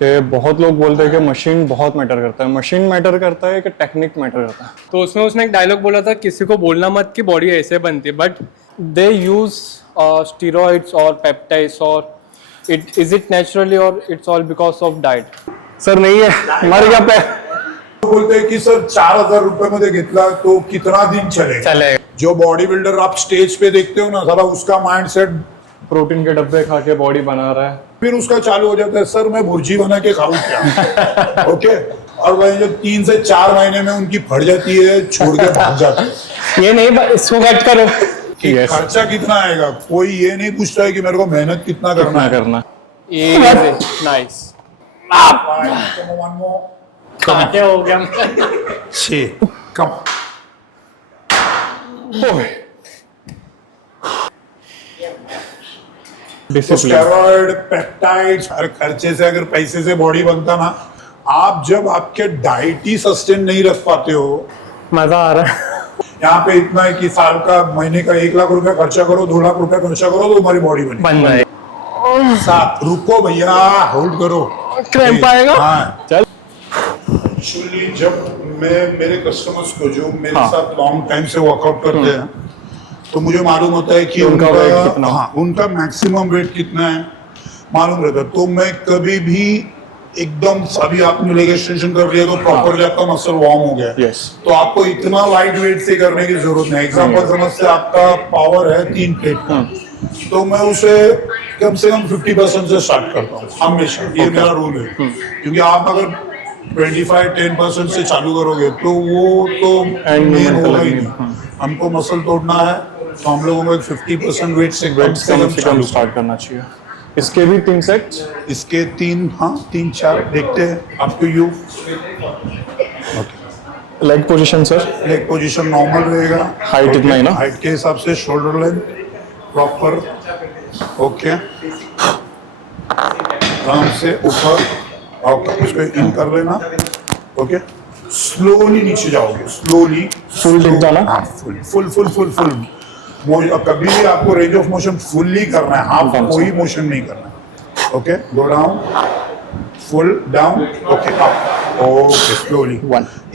कि बहुत लोग बोलते हैं कि मशीन बहुत मैटर करता है। मशीन मैटर करता है कि टेक्निक मैटर करता है? तो उसमें उसने एक डायलॉग बोला था, किसी को बोलना मत कि बॉडी ऐसे बनती है, बट दे यूज स्टीरॉइड्स और पेप्टाइड्स, और इज इट नेचुरली और it's all because of diet? Sir नहीं है, मर गया पे। बोलते हैं कि सर 4,000 रुपए मध्ये घेतला तो कितना दिन चलेगा। जो बॉडी बिल्डर आप स्टेज पे देखते हो ना, साला उसका माइंडसेट प्रोटीन के डब्बे खा के बॉडी बना रहा है, फिर उसका चालू हो जाता है, सर मैं भुर्जी बना के खाऊं क्या? ओके। और वही जो 3 से 4 महीने में उनकी फट जाती है, छोड़ के भाग जाते हैं। ये नहीं, इसको कट करो। कि खर्चा कितना आएगा, कोई ये नहीं पूछता है कि मेरे को मेहनत कितना करना है। नाइस। One more. क्या हो गया? 6 कम। स्टेरॉइड, पेप्टाइड्स, हर खर्चे से अगर पैसे से बॉडी बनता ना, आप जब आपके डाइट ही सस्टेन नहीं रख पाते हो। मजा आ रहा है। यहाँ पे इतना है कि साल का, महीने का 1 लाख रुपया खर्चा करो, 2 लाख रुपया खर्चा करो तो तुम्हारी बॉडी बन जाए। साथ रुको भैया, होल्ड करो, क्रैम्प आएगा। हाँ चल। एक्चुअली जब मैं मेरे कस्टमर्स को जो मेरे साथ लॉन्ग टाइम से वर्कआउट करते हैं, तो मुझे मालूम होता है कि उनका वेट कितना, उनका मैक्सिमम वेट कितना है मालूम रहता है। तो मैं कभी भी एकदम, अभी आपने लेग एक्सटेंशन कर लिया तो प्रॉपरली आपका मसल वार्म हो गया, Yes. तो आपको इतना लाइट वेट से करने की जरूरत नहीं। एग्जांपल समझते, आपका पावर है 3 प्लेट का, तो मैं उसे कम से कम 50% से स्टार्ट करता हूँ हमेशा। ये मेरा रूल है, क्योंकि आप अगर 25-10% से चालू करोगे तो वो तो मेन होगा ही नहीं। हमको मसल तोड़ना है तो हम लोगों को 50% वेट से कम स्टार्ट करना चाहिए। इसके भी 3 सेट्स, इसके 3, हाँ 3-4 देखते हैं। Up to you. Leg position sir? Leg position normal रहेगा। हाइट इतना ही ना? हाइट के हिसाब से शोल्डर लेंथ प्रॉपर। ओके, आराम से ऊपर। ओके, इसको इन कर लेना। ओके, स्लोली नीचे जाओगे, स्लोली। फुल दिख जाना? हाँ, फुल। कभी भी आपको रेंज ऑफ मोशन फुल्ली करना है, हाफ कोई मोशन नहीं करना है। Okay, go down, full down. Okay, up. Okay, slowly.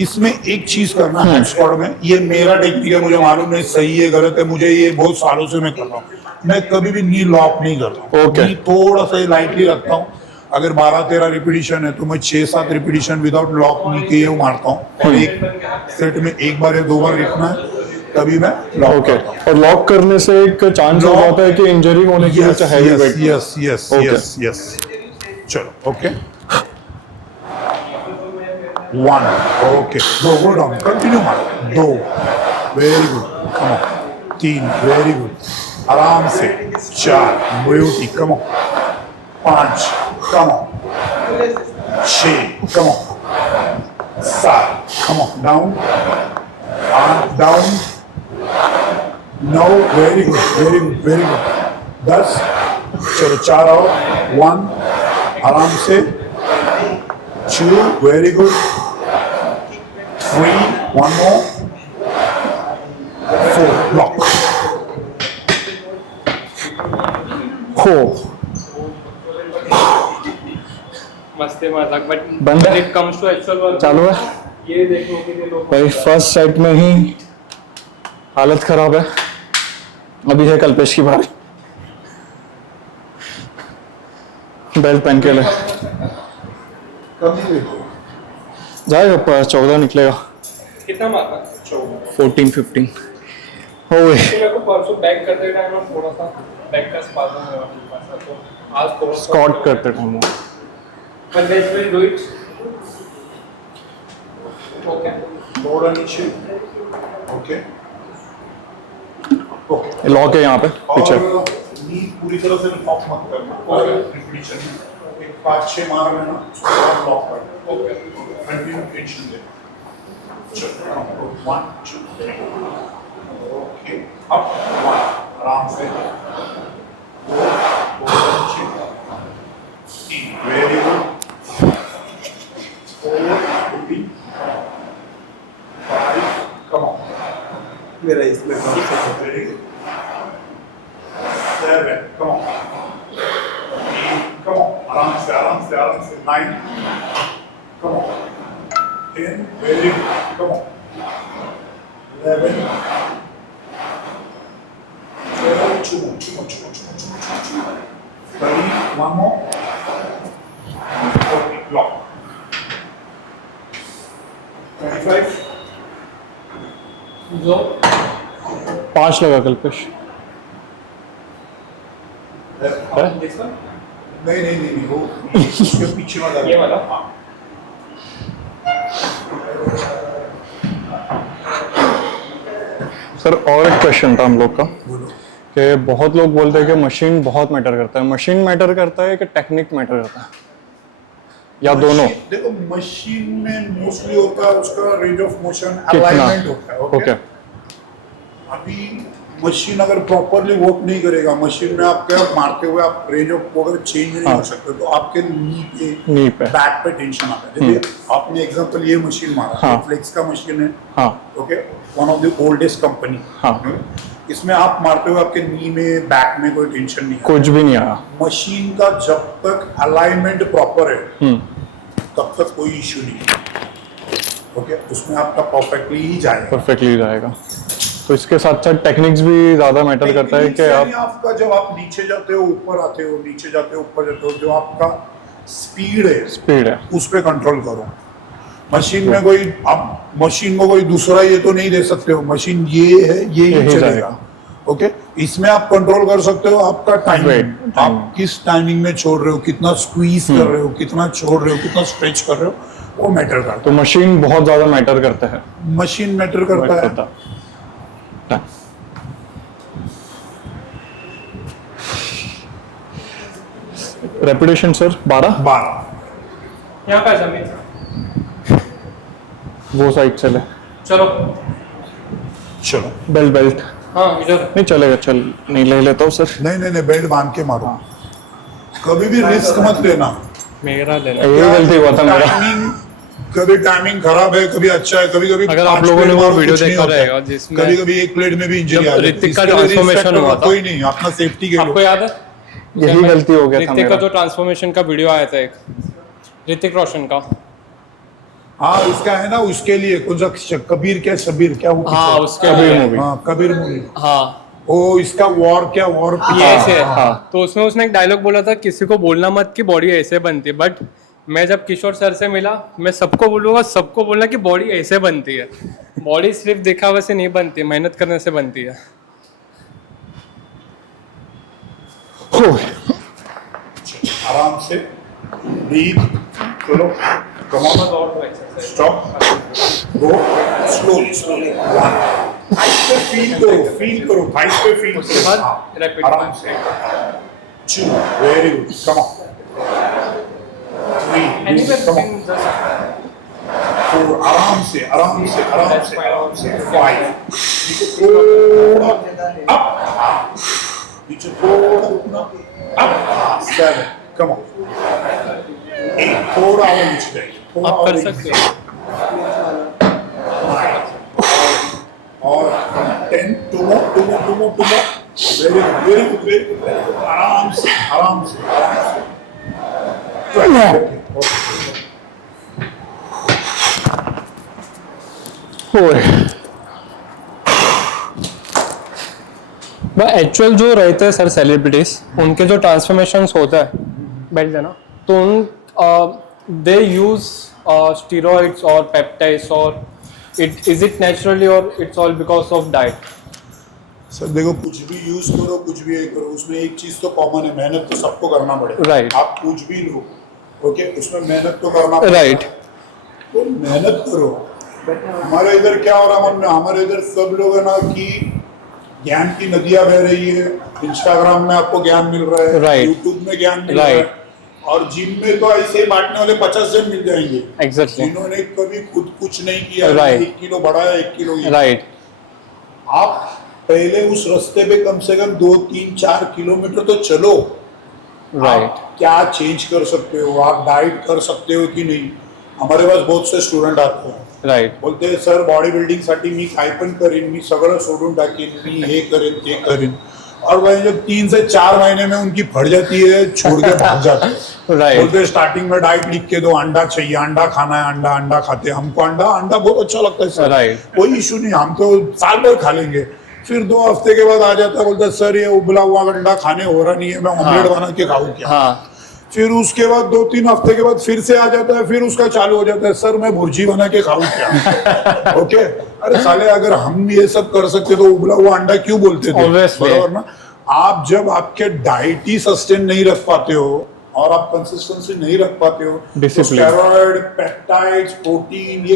इसमें एक चीज करना है स्क्वाट में, ये मेरा टेक्निक है, मुझे मालूम नहीं सही है गलत है, मुझे ये बहुत सालों से मैं कर रहा हूँ। मैं कभी भी नी लॉक नहीं करता हूँ। नी थोड़ा सा लाइटली रखता हूँ। अगर 12-13 रिपीटिशन है तो मैं 6-7 रिपीटिशन विदाउट लॉक नी के मारता हूँ, और एक सेट में 1 बार या 2 बार रखना है, तभी मैं लॉक करता हूँ। और लॉक करने से एक चांस हो जाता है कि इंजरी होने की वजह से हैवी वेट। यस। चलो, okay, 1, okay, go down, continue मारो। 2, very good, come on. 3, very good, आराम से। 4, beauty, come on. 5, come on. 6, come on. 7, come on, down, down. 9, very good. 10, चलो 4 और 1, आराम से। 2, वेरी गुड। 3, 1 more, 4, lock. मस्ती मजाक, बट बंद है? It comes to actual work चालू है ये देखो कि ये लोग भाई। फर्स्ट सेट में ही हालत खराब है। अभी है कल्पेश की बारी। बेल्ट पहन के ले जाएगा, 14 निकलेगा। कितना मारना? 14-15 हो गए। मेरे को परसों बैक करते टाइम में थोड़ा सा बैक का स्पाजम हुआ था, तो आज थोड़ा स्क्वाट करते time but let's will do it. Okay. थोड़ा नीचे। Okay, okay. लॉक है यहाँ पे पीछे। और नी पूरी तरह से लॉक मत करना, और रिपीटिशन में 5-6 मार लेना, उसको लॉक कर। ओके, कंटिन्यू टेंशन दे। चलो, 1, 2, 3, ओके, अप, 1, आराम से। 2, नीचे। 3, वेरी गुड। 4, 5, come on. मेरा इसमें 7, come on. 8, come on. आराम से। balance it. 9. Come on. 10. Very good. Come on. 11. 12. 2 more. 2 more. 2 more. 2 more. 2 more. 2 more. 30. 1 more. 40. Lock. 25. जो 5 लगा कल्पेश। नहीं वो उसके पीछे वाला ये वाला? हाँ। सर और एक क्वेश्चन था हम लोग का बोलो। कि बहुत लोग बोलते हैं कि मशीन बहुत मैटर करता है। मशीन मैटर करता है कि टेक्निक मैटर करता है, या दोनों? देखो मशीन में मोस्टली होता है उसका रेंज ऑफ मोशन कितना? अलाइनमेंट होता है। ओके। अभी मशीन अगर प्रॉपरली वर्क नहीं करेगा, मशीन में आप क्या मारते हुए आप रेंज ऑफ अगर चेंज नहीं हाँ। कर सकते तो आपके नी नी पे। बैक पे टेंशन आता है। देखिए आपने एग्जांपल ये मशीन मारा, हाँ। फ्लेक्स का मशीन है, हाँ okay, one of the oldest company. हाँ। इसमें आप मारते हुए आपके नी में बैक में कोई टेंशन नहीं है। कुछ भी नहीं आया। मशीन का जब तक अलाइनमेंट प्रॉपर है तब तक कोई इश्यू नहीं है। ओके, उसमें आपका परफेक्टली ही जाएगा। परफेक्टली जाएगा। तो इसके साथ साथ टेक्निक्स भी ज्यादा मैटर करता है कि आप आपका जब आप नीचे जाते हो ऊपर आते हो, नीचे जाते हो ऊपर जाते हो, जो आपका स्पीड है स्पीड है। उस पे कंट्रोल करो। मशीन में कोई आप मशीन को कोई दूसरा ये तो नहीं दे सकते हो, मशीन ये है ये ही चलेगा। जाएगा। ओके, इसमें आप कंट्रोल कर सकते हो आपका टाइमिंग, Wait, आप किस टाइमिंग में छोड़ रहे हो, कितना स्क्वीज कर रहे हो, कितना छोड़ रहे हो, कितना स्ट्रेच कर रहे हो, वो मैटर करता तो मशीन बहुत ज्यादा मैटर करता है। है। मशीन मैटर करता है। रेपिटेशन सर 12 12 यहाँ पे जमीन वो साइड से ले। चलो चलो बेल्ट हाँ इधर नहीं चलेगा, चल नहीं ले लेता हूँ सर। नहीं बेल्ट बांध के मारो। कभी भी रिस्क मत लेना। मेरा लेना। ये गलती हुआ था मेरा। टाइमिंग कभी टाइमिंग खराब है, कभी अच्छा है, कभी कभी अगर आप लोगों ने वो वीडियो देखा रहेगा जिसमें कभी कभी एक प्लेट में भी इंजरी जब आ जाती है। ऋतिक का इसके लिए transformation risk factor हुआ था। कोई नहीं, अपना सेफ्टी के आपको लिए। याद है यही गलती हो गया था ऋतिक का मेरा। जो ट्रांसफॉर्मेशन का वीडियो आया था एक ऋतिक रोशन का। हाँ उसका है ना, उसके लिए कौन सा कबीर क्या शबीर क्या वो हाँ picture? उसके कबीर लिए। मूवी। हाँ कबीर मूवी। हाँ ओ इसका वॉर क्या वॉर ये ऐसे है। हाँ। तो उसमें उसने एक डायलॉग बोला था, किसी को बोलना मत कि बॉडी ऐसे बनती है, बट मैं जब किशोर सर से मिला मैं सबको बोलूँगा, सबको बोलना कि बॉडी ऐसे बनती है। बॉडी सिर्फ दिखावे से नहीं बनती, मेहनत करने से बनती है। आराम से ब्रीथ। चलो come on, stop, go slowly. Feel करो थाइस पे फील करो। हाँ, Repeat. आराम से। 2 very good, come on. 3 come on. 4 आराम से 5 नीचे थोड़ा अप, नीचे थोड़ा उठना अप। 7 come on. 8 थोड़ा और नीचे जाइए, आप कर सकते हो। और 10 टू मोर वेरी गुड आराम से एक्चुअल जो रहते हैं सर सेलिब्रिटीज, उनके जो ट्रांसफॉर्मेशंस होता है बेल्ट है ना, तो उन दे यूज स्टीरॉइड्स और पेप्टाइड्स, और इज इट नेचुरली और it's all because of diet? Sir देखो, कुछ भी यूज करो कुछ भी ये करो, उसमें एक चीज तो कॉमन है, मेहनत तो सबको करना पड़ेगा। Right. आप कुछ भी लो, ओके, उसमें मेहनत तो करना पड़ेगा। राइट। तो मेहनत करो। हमारे इधर क्या हो रहा है, हमारे इधर सब लोग है ना कि ज्ञान की नदियां बह रही है। इंस्टाग्राम में आपको ज्ञान मिल रहा है, Right. यूट्यूब में ज्ञान मिल रहा है, और जिम में तो ऐसे ही बांटने वाले 50 जन मिल जाएंगे एग्जैक्टली। जिन्होंने कभी खुद कुछ नहीं किया। Right. 1 किलो बढ़ाया, 1 किलो ये। राइट। आप पहले उस रास्ते पे कम से कम 2, 3, 4 किलोमीटर तो चलो। राइट। आप क्या चेंज कर सकते हो, आप डाइट कर सकते हो कि नहीं। हमारे पास बहुत से स्टुडंट आते हैं, राइट। बोलते सर बॉडी बिल्डिंग साठी मी काय पण करेन, मी सगळं सोडून टाकेन, मी हे करेन ते करेन, और वह जो 3 से 4 महीने में उनकी फट जाती है, छोड़ के भाग जाते हैं। Right. बोलते स्टार्टिंग में डाइट लिख के दो, अंडा चाहिए, अंडा खाना है, अंडा अंडा खाते हैं, हमको अंडा अंडा बहुत अच्छा लगता है सर, Right. कोई इशू नहीं, हम तो साल भर खा लेंगे। फिर 2 हफ्ते के बाद आ जाता है, बोलता है सर ये उबला हुआ अंडा खाने हो रहा नहीं है, मैं ऑमलेट बना के खाऊं क्या? हाँ फिर उसके बाद 2-3 हफ्ते के बाद फिर से आ जाता है, फिर उसका चालू हो जाता है, सर मैं भुर्जी बना के खाऊं क्या? ओके, अरे साले अगर हम ये सब कर सकते तो उबला हुआ अंडा क्यों बोलते थे? Obviously. बराबर ना? आप जब आपके डाइट ही सस्टेन नहीं रख पाते हो और आप कंसिस्टेंसी नहीं रख पाते हो, Discipline. स्टेरॉइड, पेप्टाइड्स, प्रोटीन, ये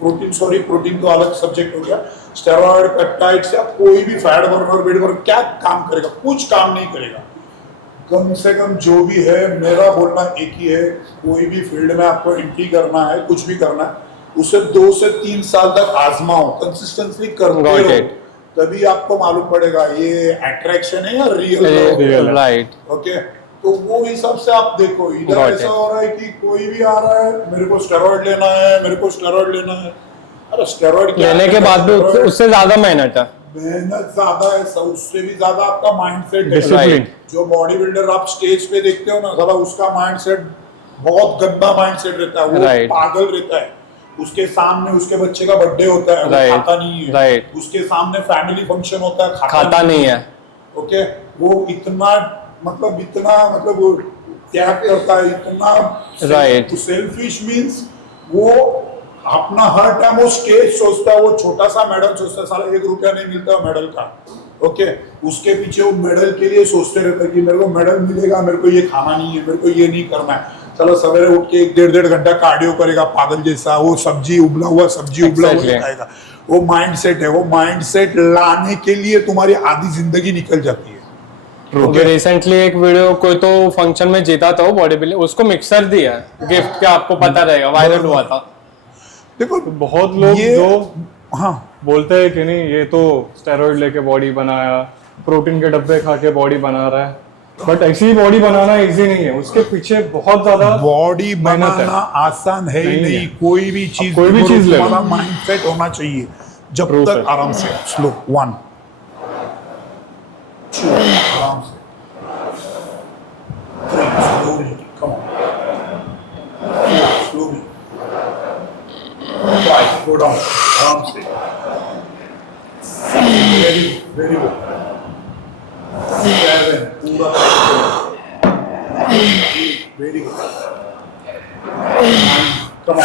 प्रोटीन तो अलग सब्जेक्ट हो गया। स्टेरॉइड, पेप्टाइड से आप कोई भी फैट बर्नर, वेट बर्नर क्या काम करेगा? कुछ काम नहीं करेगा। कम से कम जो भी है, मेरा बोलना एक ही है, कोई भी फील्ड में आपको एंट्री करना है, कुछ भी करना है, उसे 2 से 3 साल तक आजमाओ, कंसिस्टेंटली करते Got रहो, it. तभी आपको मालूम पड़ेगा ये अट्रैक्शन है या रियल। राइट ओके, तो वो हिसाब से आप देखो। इधर Got ऐसा it. हो रहा है कि कोई भी आ रहा है, मेरे को स्टेरॉइड लेना है, मेरे को स्टेरॉइड लेना है। अरे स्टेरॉइड लेने के बाद भी उससे ज्यादा मेहनत है। मेहनत ज्यादा है, उससे भी ज्यादा आपका माइंडसेट है। Discipline. जो बॉडी बिल्डर आप स्टेज पे देखते हो ना, साला उसका माइंडसेट बहुत गंदा माइंडसेट रहता है, वो Right. पागल रहता है। उसके सामने उसके बच्चे का बर्थडे होता है, वो Right. खाता नहीं है। Right. उसके सामने फैमिली फंक्शन होता है, खाता नहीं है। ओके, वो इतना मतलब वो त्याग करता है, इतना Right. सेल्फिश मींस वो अपना हर टाइम वो स्टेज सोचता है, वो छोटा सा मेडल सोचता है, साला 1 रुपया नहीं मिलता मेडल का। ओके, उसके पीछे वो मेडल के लिए सोचते रहता है कि मेरे को मेडल मिलेगा, मेरे को ये खाना नहीं है, मेरे को ये नहीं करना है। चलो सवेरे उठ के 1-1.5 घंटा कार्डियो करेगा पागल जैसा, वो सब्जी उबला हुआ Exactly. खाएगा। वो माइंडसेट है, वो माइंडसेट लाने के लिए तुम्हारी आधी जिंदगी निकल जाती है। क्योंकि रिसेंटली एक वीडियो कोई तो फंक्शन में जीता था वो बॉडी बिल्डर, उसको मिक्सर दिया गिफ्ट का, आपको पता रहेगा, वायरल हुआ था। देखो बहुत लोग ये- जो हाँ, बोलते हैं कि नहीं ये तो स्टेरॉइड लेके बॉडी बनाया, प्रोटीन के डब्बे खा के बॉडी बना रहा है, बट ऐसी बॉडी बनाना इजी नहीं है, उसके पीछे बहुत ज्यादा बॉडी मेहनत है। बनाना आसान है ही नहीं नहीं। है। कोई भी चीज कोई भी चीज ले लो। हमारा माइंडसेट होना चाहिए। जब True, तक sir. आराम से स्लो 1 2 आराम से 3 slowly come on 4 slowly 5 go down आराम से very good 7 पूरा very good come on 10 come on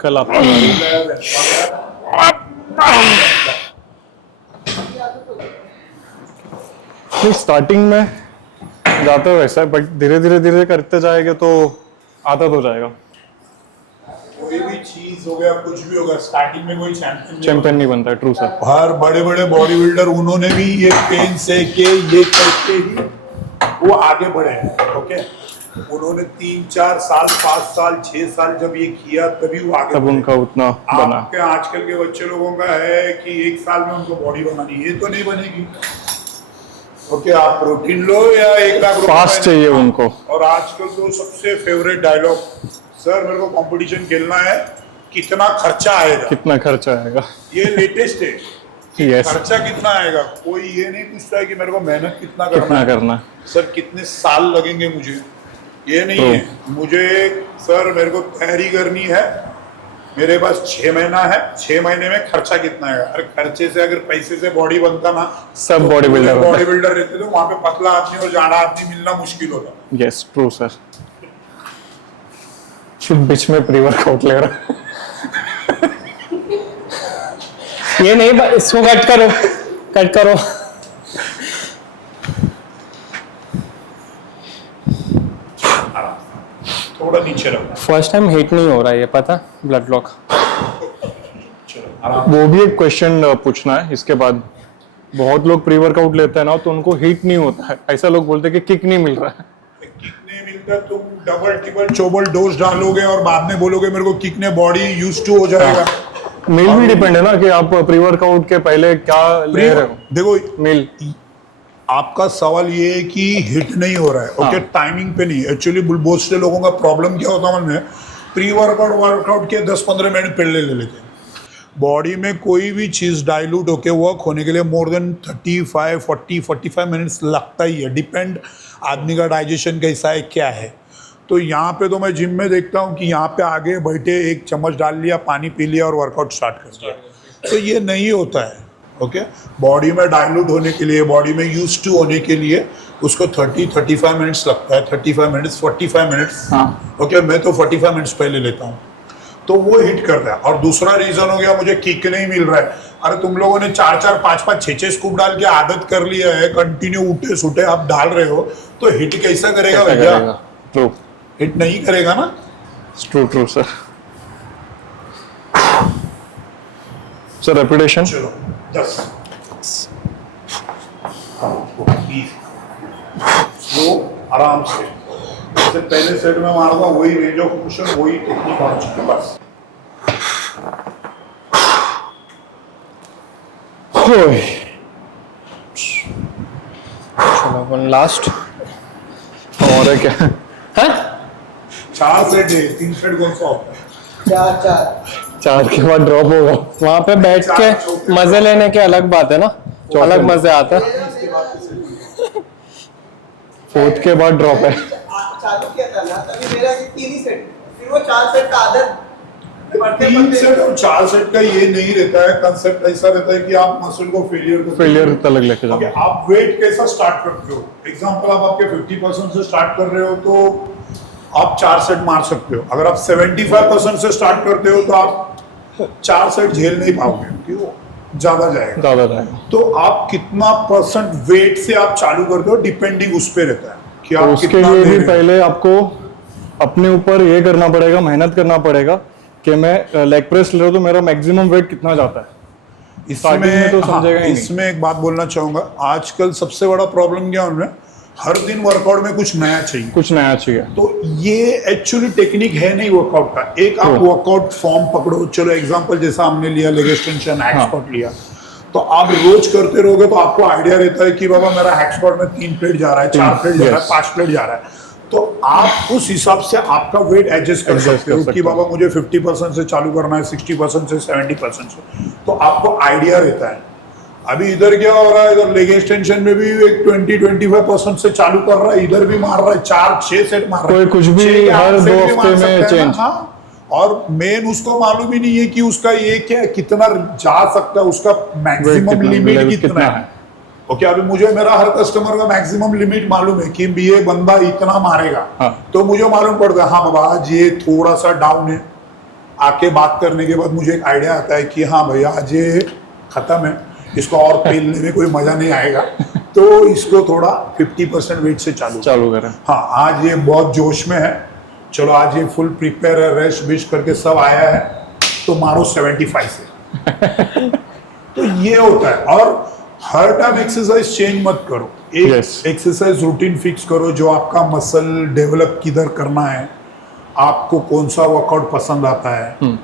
कल आपको 11 स्टार्टिंग में जाते हो वैसा, बट धीरे करते जाएंगे तो आदत हो जाएगा। कोई भी चीज हो गया, कुछ भी हो गया, स्टार्टिंग में कोई चैंपियन नहीं बनता है। True sir. हर बड़े बड़े बॉडी बिल्डर उन्होंने भी ये पेन से के ये करके ही वो आगे बढ़े हैं। ओके, उन्होंने 3-4 साल 5 साल 6 साल जब ये किया तभी वो आगे तब बढ़े। उनका उतना बना। आपके आजकल के बच्चे लोगों का है कि 1 साल में उनको बॉडी बनानी, ये तो नहीं बनेगी। ओके, आप प्रोटीन लो या 1 लाख रुपए फास्ट चाहिए उनको। और आजकल तो सबसे फेवरेट डायलॉग, सर मेरे को कंपटीशन खेलना है, कितना खर्चा आएगा? कितना खर्चा आएगा? ये लेटेस्ट है। यस, खर्चा कितना आएगा? कोई ये नहीं पूछता है कि मेरे को मेहनत कितना कितना है। करना। सर कितने साल लगेंगे मुझे, ये नहीं तो- है। मुझे सर मेरे को तैयारी करनी है, मेरे पास 6 महीना है, 6 महीने में खर्चा कितना है? अरे खर्चे से अगर पैसे से बॉडी बनता ना, सब बॉडी बिल्डर बॉडी बिल्डर रहते थे, वहां पे पतला आदमी और जाड़ा आदमी मिलना मुश्किल होता। Yes, true sir. बीच में प्री वर्कआउट ले रहा। ये नहीं, इसको कट करो, कट करो। थोड़ा नीचे रखो, फर्स्ट टाइम हिट नहीं हो रहा है, ये पता, ब्लड लॉक। चलो आराम। वो भी एक क्वेश्चन पूछना है इसके बाद। बहुत लोग प्री वर्कआउट लेते हैं ना तो उनको हीट नहीं होता है, ऐसा लोग बोलते हैं कि किक नहीं मिल रहा है। कितने मिलता, तुम डबल टिबल चोबल डोज डालोगे और बाद में बोलोगे मेरे को किक ने बॉडी यूज टू हो जाएगा। मील भी डिपेंड है ना कि आप प्री वर्कआउट के पहले क्या ले रहे हो। देखो मील आपका सवाल ये है कि हिट नहीं हो रहा है। ओके, टाइमिंग पे नहीं। एक्चुअली बहुत से लोगों का प्रॉब्लम क्या होता है, प्री वर्कआउट के 10-15 मिनट पहले ले लेते हैं। बॉडी में कोई भी चीज़ डाइल्यूट होके वर्क होने के लिए मोर देन 35-40-45 मिनट्स लगता ही है, डिपेंड आदमी का डाइजेशन कैसा है क्या है। तो यहाँ पे तो मैं जिम में देखता हूँ कि यहाँ पे आगे बैठे एक चम्मच डाल लिया, पानी पी लिया और वर्कआउट स्टार्ट कर दिया। तो ये नहीं होता है। ओके, बॉडी में डाइल्यूट होने के लिए, बॉडी में यूज टू होने के लिए उसको 30-35 मिनट्स लगता है, 35 मिनट्स 45 मिनट्स। ओके, मैं तो 45 मिनट्स पहले लेता हूँ, तो वो हिट करता है। और दूसरा रीजन हो गया मुझे किक नहीं मिल रहा है। अरे तुम लोगों ने 4-4, 5-5, 6-6 स्कूप डाल के आदत कर लिया है, कंटिन्यू उठे सुटे आप डाल रहे हो, तो हिट कैसा करेगा भैया? ट्रू, हिट नहीं करेगा ना। True sir. सर रेपिटेशन चलो 10 वो आराम से, जैसे पहले सेट में मारूंगा वही रेंज ऑफ मोशन, वही टेक्निक होना चाहिए बस। चलो वन लास्ट। और है क्या? हाँ 4 सेट है, 3 सेट कौन सा होता है? 4 4 के बाद ड्रॉप होगा। वहाँ पे बैठ के मजे लेने की अलग बात है ना, अलग मजे आता है। 4th के बाद ड्रॉप है। चालू किया था ना, तभी मेरा 3 ही सेट, फिर वो 4 सेट का आदत 3 सेट और 4 सेट का ये नहीं रहता है। कंसेप्ट ऐसा रहता है कि आप मसल को फेलियर तक लेके ओके, जाओ। आप वेट कैसा स्टार्ट करते हो? एग्जांपल, आप आपके 50% से स्टार्ट कर रहे हो तो आप 4 सेट मार सकते हो। अगर आप 75% से स्टार्ट करते हो तो आप 4 सेट झेल नहीं पाओगे, क्योंकि वो ज्यादा जाएगा। तो आप कितना परसेंट वेट से आप चालू करते हो, डिपेंडिंग उस पे रहता है कि तो आप उसके कितना लिए दे भी रहे हो। पहले आपको अपने ऊपर ये करना पड़ेगा, मेहनत करना पड़ेगा कि मैं लेग प्रेस ले रहा हूं तो मेरा मैक्सिमम वेट कितना जाता है। स्टार्टिंग में तो समझेगा ही नहीं। इसमें एक बात बोलना चाहूंगा, आजकल सबसे बड़ा प्रॉब्लम क्या है, हर दिन वर्कआउट में कुछ नया चाहिए। कुछ नया चाहिए। तो ये एक्चुअली टेक्निक है नहीं वर्कआउट का। एक आप वर्कआउट फॉर्म पकड़ो, चलो एग्जांपल जैसा हमने लिया लेग एक्सटेंशन, हैक स्क्वाट लिया, तो आप रोज करते रहोगे तो आपको आइडिया रहता है कि बाबा मेरा हैक स्क्वाट में 3 प्लेट जा रहा है, 4 प्लेट जा रहा है, 5 प्लेट जा रहा है। तो आप उस हिसाब से आपका वेट एडजस्ट कर सकते हो कि बाबा मुझे 50% से चालू करना है, 60% से, 70% से, तो आपको आइडिया रहता है। अभी इधर क्या हो रहा है, इधर लेग एक्सटेंशन में भी एक 20-25% से चालू कर रहा है, इधर भी मार रहा है, 4-6 सेट मार रहा है, कोई कुछ भी 6 या 8 हर सेट 2 भी मार हफ्ते सकता में है ना। चेंज। हाँ, और मेन उसको मालूम ही नहीं है कि उसका ये क्या है, कितना जा सकता है, उसका मैक्सिमम लिमिट कितना है। ओके, अभी मुझे मेरा हर कस्टमर का मैक्सिमम लिमिट मालूम है कि ये बंदा इतना मारेगा। तो मुझे मालूम पड़ता है, हाँ बाबा आज ये थोड़ा सा डाउन है। आके बात करने के बाद मुझे एक आइडिया आता है कि हाँ भैया आज ये खत्म है, इसको और पेलने में कोई मजा नहीं आएगा, तो इसको थोड़ा 50% वेट से चालू करें। हाँ, आज ये बहुत जोश में है, चलो आज ये फुल प्रिपेयर है, रेस्ट बिस्ट करके सब आया है, तो मारो 75 से। तो ये होता है। और हर टाइम एक्सरसाइज चेंज मत करो, एक एक्सरसाइज रूटीन फिक्स करो, जो आपका मसल डेवलप किधर करना है, आपको कौन सा वर्कआउट पसंद आता है।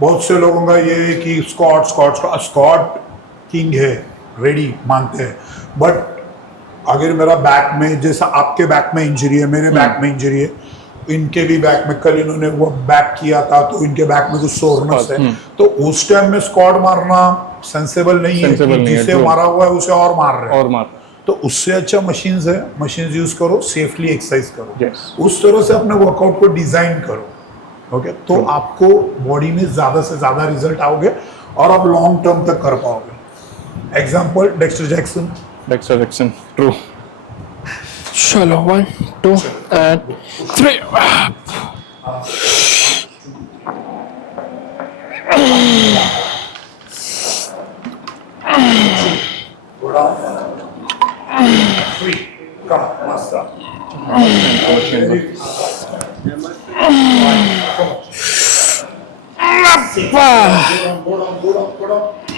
बहुत से लोगों का ये है कि स्क्वाट किंग है, रेडी मानते हैं, बट अगर मेरा बैक में, जैसा आपके बैक में इंजरी है, मेरे बैक में इंजरी है, इनके भी बैक में, कल इन्होंने वो बैक किया था तो इनके बैक में कुछ सोरनेस है, तो उस टाइम में स्क्वाट मारना सेंसेबल नहीं है कि जिसे मारा हुआ है उसे और मार रहे हैं। तो उससे अच्छा मशीन्स है, मशीन्स यूज करो, सेफली एक्सरसाइज करो, उस तरह से अपने वर्कआउट को डिजाइन करो। ओके, तो आपको बॉडी में ज्यादा से ज्यादा रिजल्ट आओगे और आप लॉन्ग टर्म तक कर पाओगे। Example Dexter Jackson. ट्रू। चलो 1 2 and 3।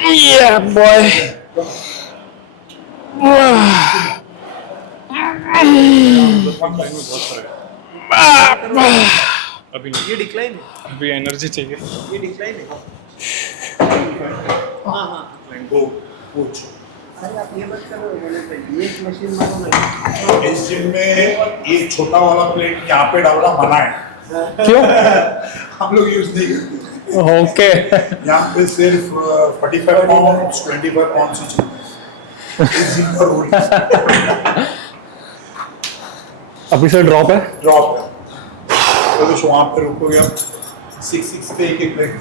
Yeah, boy. ये डिक्लाइन है, अभी एनर्जी चाहिए। ये डिक्लाइन है। हाँ, अरे आप ये मत करो, मैंने ये मशीन मारो ना। इस जिम में एक छोटा वाला प्लेट यहाँ पे डालना मना है। क्यों? हम लोग यूज नहीं करते। ओके यहाँ पे सिर्फ 45 पाउंड 25 पाउंड ही चलता है इस जिम का रूल अभी से ड्रॉप है। ड्रॉप है तो कुछ वहाँ पे रुकोगे आप 6 पे एक प्लेट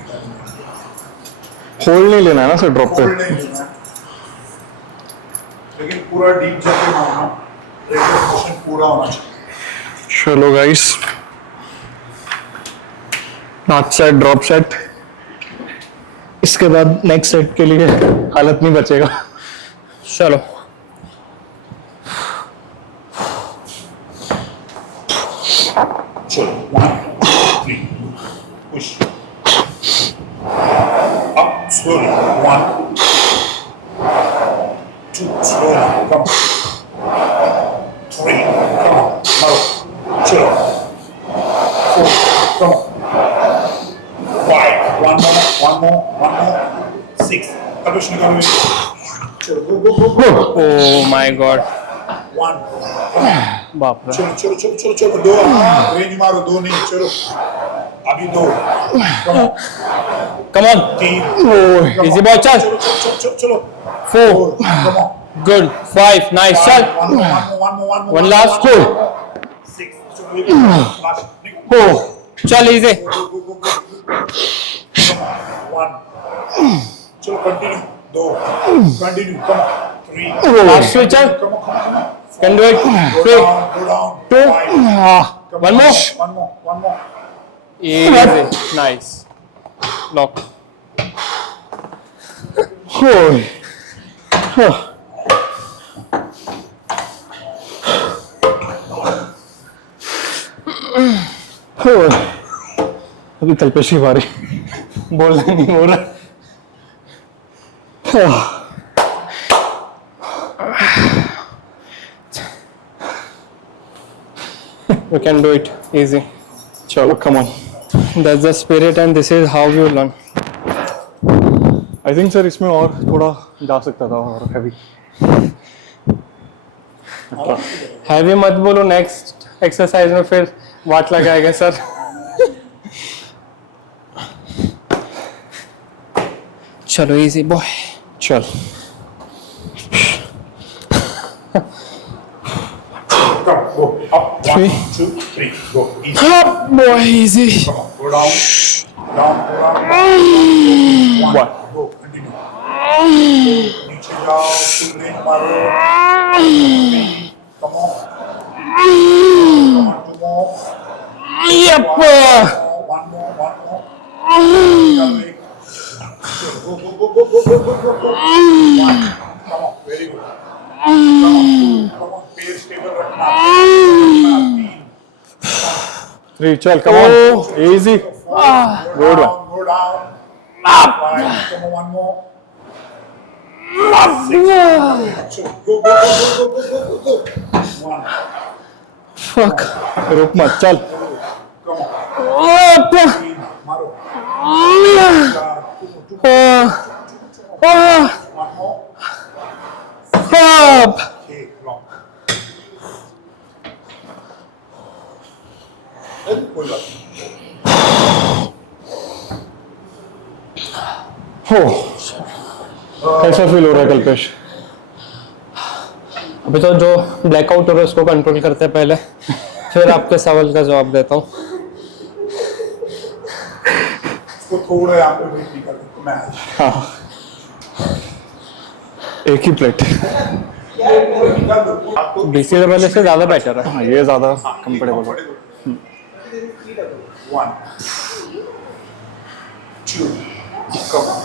होल्ड नहीं लेना है ना सर ड्रॉप पे। होल्ड नहीं लेना है लेकिन पूरा डीप जाके मारना रेंज ऑफ मोशन पूरा होना चाहिए। चलो गाइस, 5 सेट ड्रॉप सेट, इसके बाद नेक्स्ट सेट के लिए हालत नहीं बचेगा। चलो चलो 1 3 push up slowly 1 2 slowly come on 3 come on मारो चलो 4 come on 5 one more 6 अब कुछ निकालो चलो go ओ माय गॉड 1 बाप रे चलो चलो चलो चलो चलो 2 रेंज मारो 2 नहीं चलो अभी 2 come on come on 3 easy ball चल चलो चलो चलो चलो 4 come on गुड 5 नाइस चल one more वन लास्ट 6 चलो last चल इजी one चलो continue 2 continue come on 3 last switch चल come on can do it go down 2 5 one more one more easy nice lock अभी तलपेशी भारी, बोलना नहीं हो रहा। You can do it easy. चलो come on. That's the spirit and this is how you learn. I think sir इसमें और थोड़ा जा सकता था और हैवी। हैवी मत बोलो, नेक्स्ट एक्सरसाइज में फिर वाट लगाएगा सर। चलो इजी बॉय चल come go up 1 2 3 go easy boy easy come on go down go one go continue नीचे जाओ full range मारो come on two more yup one more go one come on very good come on pace stable रखना 3 चल come on easy go down five come on one more go one fuck रुक मत चल। come on three मारो one more okay long कोई बात हो कैसा फील हो रहा है कल्पेश? अभी तो जो ब्लैकआउट हो रहा है उसको कंट्रोल करते हैं पहले, फिर आपके सवाल का जवाब देता हूँ। इसको थोड़ा यहाँ पे वेट निकाल दो मैं हाँ एक ही प्लेट। निकाल दो आपको BCAA से ज़्यादा बेटर है। हाँ ये ज़्यादा कंफर्टेबल है। 1 2 come on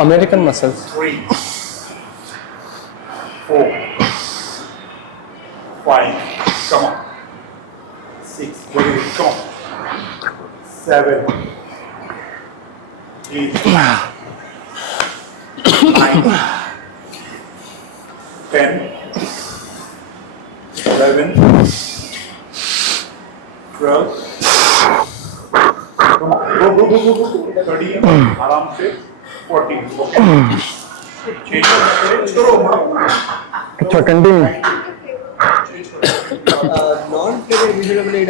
American muscles 3 4 5 come on 6 very good come on 7 8 9 10 11 12 come on go 30 आराम से 40 okay change करो अच्छा कंटिन्यू। नॉन प्लेयर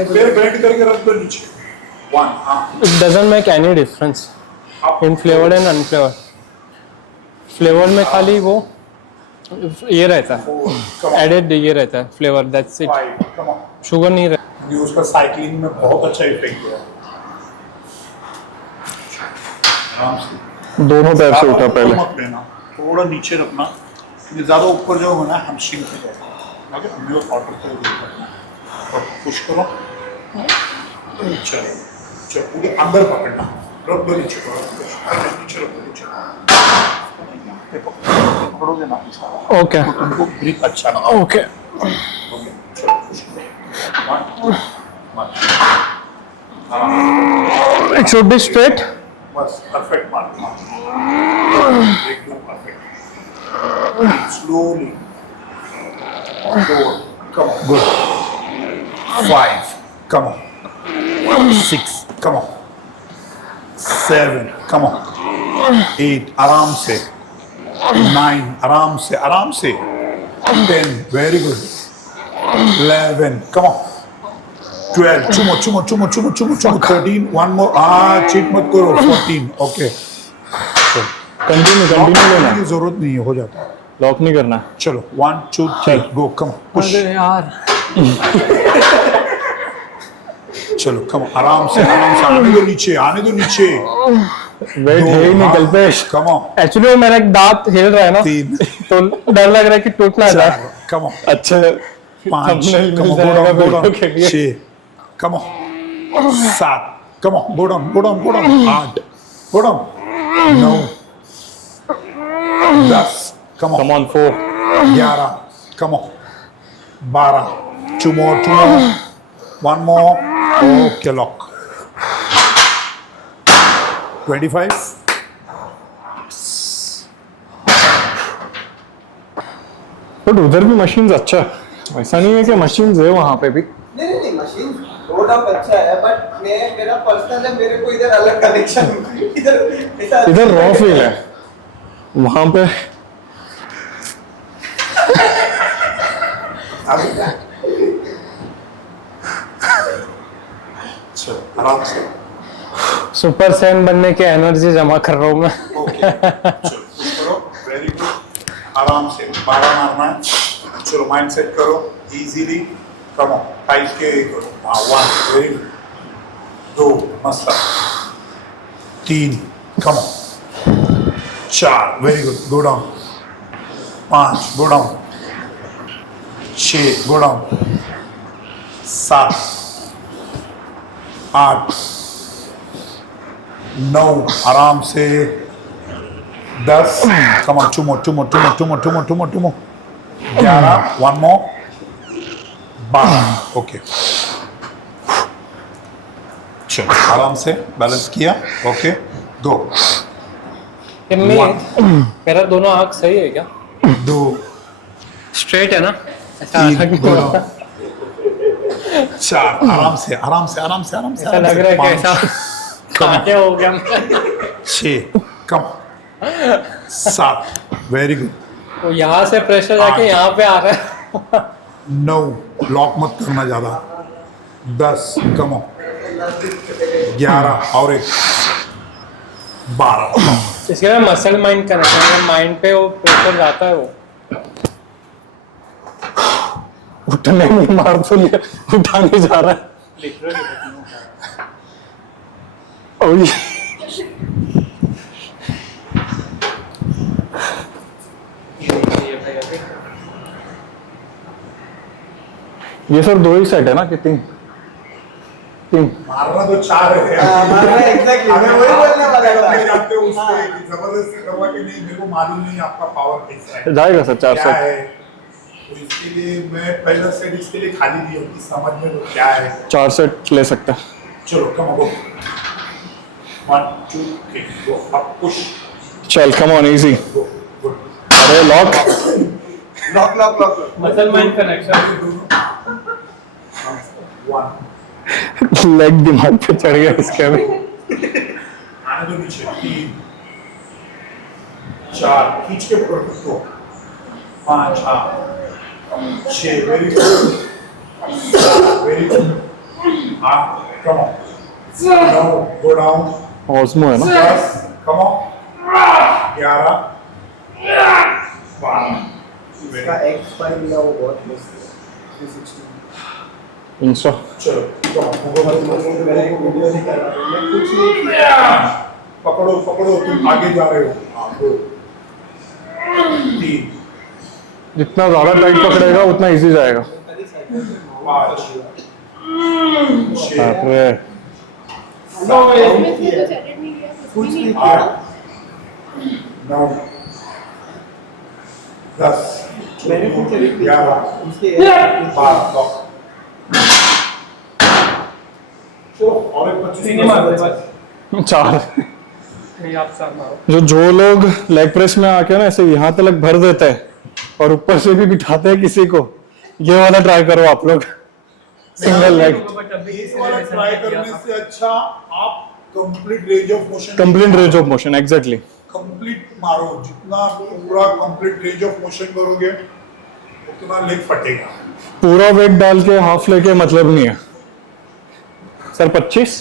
फिर बेंड करके रख दो नीचे 1 हाँ it doesn't make any difference. In flavoured and unflavoured. Flavoured में खाली वो ये रहता है, एडेड ये रहता है flavour, that's it, 5 come on. Sugar नहीं रहता। ये उसका साइकिलिंग में बहुत अच्छा इफेक्ट है। आराम से दोनों पैर से उठा पहले। मत लेना, थोड़ा नीचे रखना, क्योंकि ज्यादा ऊपर जो होगा ना हमस्ट्रिंग पे जाएगा। ओके, हमने वो ऑर्डर कर दिया और पुश करो। चलो चलो, पूरे अंदर पकड़ना, रख दो नीचे, नीचे रख दो, नीचे पकड़ोगे ना, ओके तो तुमको ग्रिप अच्छा ना। ओके, ओके, चलो पुश करो। 1 इट शुड बी स्ट्रेट। बस परफेक्ट मार्क, एकदम perfect. Slowly 4 come on, good 5 come on 6 come on 7 come on 8 आराम से 9 आराम से 10 very good 11 come on 12 चुमो 13 one more cheat मत करो 14 okay कंटिन्यू लेना, की जरूरत नहीं है, हो जाता है। लॉक नहीं करना। चलो 1 2 3 गो कम पुश। यार चलो कम आराम से आने दो नीचे वेट है ही नहीं कल्पेश। कम ऑन एक्चुअली मेरा एक दांत हिल रहा है ना, 3 तो डर लग रहा है कि टूट ना जाए। 4 कम ऑन अच्छा 5 thumbnail कम मिल ऑन जाएगा गो वीडियो डाउन के लिए। 6 come on 7 come on go down 8 go down 9 10 come on come on 4 11 come on 12 2 more 1 more okay lock 25 but उधर भी मशीन्स अच्छा है, ऐसा नहीं है कि मशीन्स है वहाँ पे भी। नहीं मशीन नो डाउट अच्छा है, बट मेरा पर्सनल है, मेरे को इधर अलग कनेक्शन इधर रॉ फील है, वहाँ पे चलो आराम से सुपर सैन बनने की एनर्जी जमा कर रहा हूँ मैं। ओके चलो पुश करो वेरी गुड आराम से 12 मारना है। चलो माइंड सेट करो इजीली कम ऑन 5 के करो 1 वेरी गुड 2 मस्त 3 come on 4 very good go down 5 go down 6 go down 7 8 9 आराम से 10 come on two more 11 1 more 12 okay चलो आराम से बैलेंस किया ओके दो मेरा दोनों आँख सही है क्या? 2 स्ट्रेट है ना? ऐसा 3 अलग नहीं गो होता। डाउन 4 आराम से ऐसा लग रहा है कि ऐसा क्या हो गया? 6 कम 7 वेरी गुड तो यहाँ से प्रेशर जाके यहाँ पे आ रहा है। 9 लॉक मत करना ज्यादा 10 कम 11 और एक 12 इसके लिए मसल माइंड कनेक्शन है, माइंड पे वो प्रेशर जाता है वो। उठने में मार तो लिया, उठा नहीं जा रहा है। ओह ये सर 2 ही सेट है ना कि 3? मारना तो 4 है एग्जैक्टली मैं वही बोलने वाला था। जाते हो उससे जबरदस्ती करवा के नहीं मेरे को मालूम नहीं आपका पावर कैसा है जाएगा सर 4 क्या सेट। है तो इसके लिए मैं पहला सेट इसके लिए खाली दिया कि समझ में तो क्या है 4 सेट ले सकता है। चलो कम गो 1 2 3 गो अप पुश चल come on easy. Go good अरे lock lock muscle mind connection. 1 leg दिमाग पे चढ़ गया इसके अभी। आने दो नीचे 3 4 खींच के पकड़ दो 5 हाँ 6 वेरी गुड वेरी गुड हाँ कम ऑन 9 गो डाउन ऑस्मो है ना? 10 कम ऑन 11 12 इसका एक्स फाइल मिला वो बहुत मस्त है 360 इंस्टा चलो मैंने एक वीडियो निकाला मैं कुछ नहीं किया पकड़ो पकड़ो तुम आगे जा रहे हो हाँ 2 3 जितना ज्यादा टाइट पकड़ेगा उतना इजी जाएगा 5 6 अरे कुछ नहीं 8 9 10 मैंने कुछ नहीं किया 11 उसके 12 चलो और एक 25 चार नहीं आप सर मारो। जो लोग लेग प्रेस में आके ना ऐसे यहाँ तक भर देते हैं और ऊपर से भी बिठाते हैं किसी को, ये वाला ट्राई करो आप लोग सिंगल लेग। इस वाला ट्राई करने से अच्छा आप complete range of motion complete range of motion exactly. Complete मारो, जितना पूरा कंप्लीट रेंज ऑफ मोशन करोगे उतना लेग फटेगा। पूरा वेट डाल के हाफ लेके मतलब नहीं है सर। 25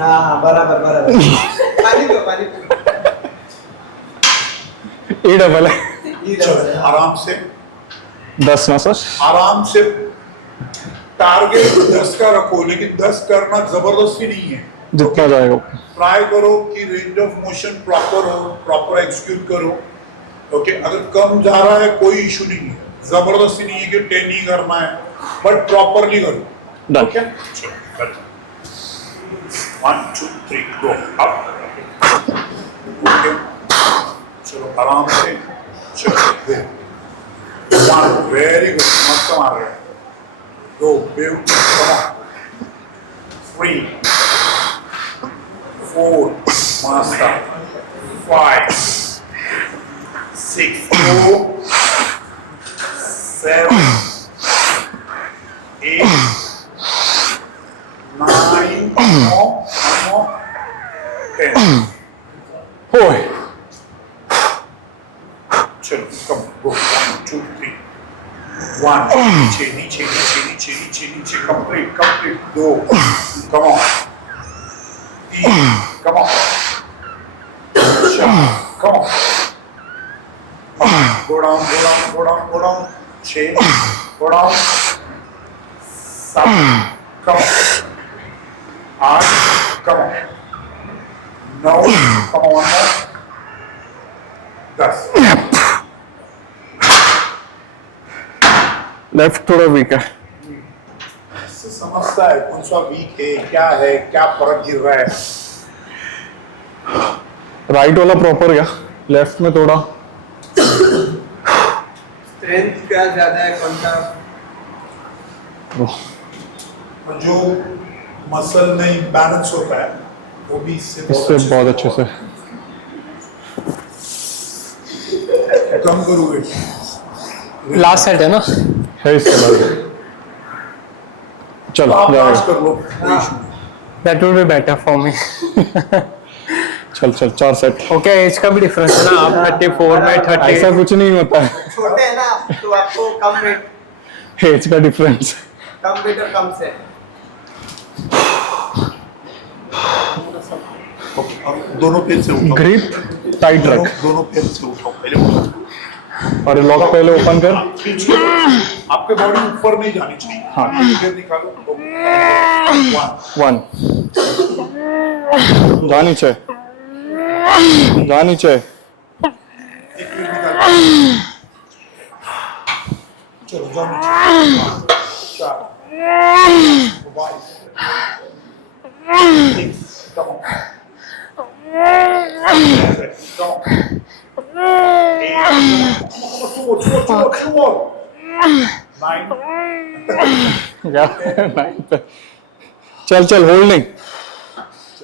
हाँ बराबर बराबर पानी दो ई डबल है। ये चलो डबल है। आराम से 10 ना सर? आराम से टारगेट 10 का रखो, लेकिन 10 करना जबरदस्ती नहीं है। जितना जाएगा। ट्राई करो कि रेंज ऑफ मोशन प्रॉपर हो, प्रॉपर एग्जीक्यूट करो। ओके, अगर कम जा रहा है कोई इशू नहीं है, जबरदस्ती नहीं है कि 10 ही करना है, बट प्रॉपरली करो। Done. ओके, चलो 1 2 3 गो अप। ओके, चलो आराम से चलो गो। 1 वेरी गुड, मस्त मार रहे हैं। 2 ब्यूटीफुल, कम ऑन। 3 4 मस्त। 5 6 2 7 8 9 10 ओए चलो कम गो 1 2 3 1 नीचे नीचे नीचे नीचे नीचे नीचे complete 2 come on 3 come on 4 come on go down 6 go down 7 come on 8 come on 9 come on 10 left थोड़ा वीक है। समझता है कौन सा वीक है, क्या फर्क गिर रहा है। राइट वाला प्रॉपर गया, लेफ्ट में थोड़ा स्ट्रेंथ क्या ज्यादा है कौन सा? जो मसल नहीं बैलेंस होता है वो भी इससे बहुत अच्छे से कम करोगे। लास्ट सेट है ना? है इसके बाद। चलो आप जाएगा। पास कर लो, कोई issue नहीं। That will be better for me. चल 4 सेट। ओके, एज का भी डिफरेंस है ना, आप 34 में 30। ऐसा कुछ नहीं होता है छोटे है ना तो आपको कम वेट एज का डिफरेंस। और कम से अब दोनों पैर से उठाओ, ग्रिप टाइट रख दोनों पैर से उठाओ। पहले उठाओ, और लॉक पहले ओपन कर। खींच के आपके बॉडी ऊपर नहीं जानी चाहिए। हाँ। पैर निकालो। 1 जा नीचे जा नीचे। एक पैर निकालो। चलो जाओ नीचे। 4 5 6 come on 7 come on 8 2 more 9 चल चल होल्ड नहीं।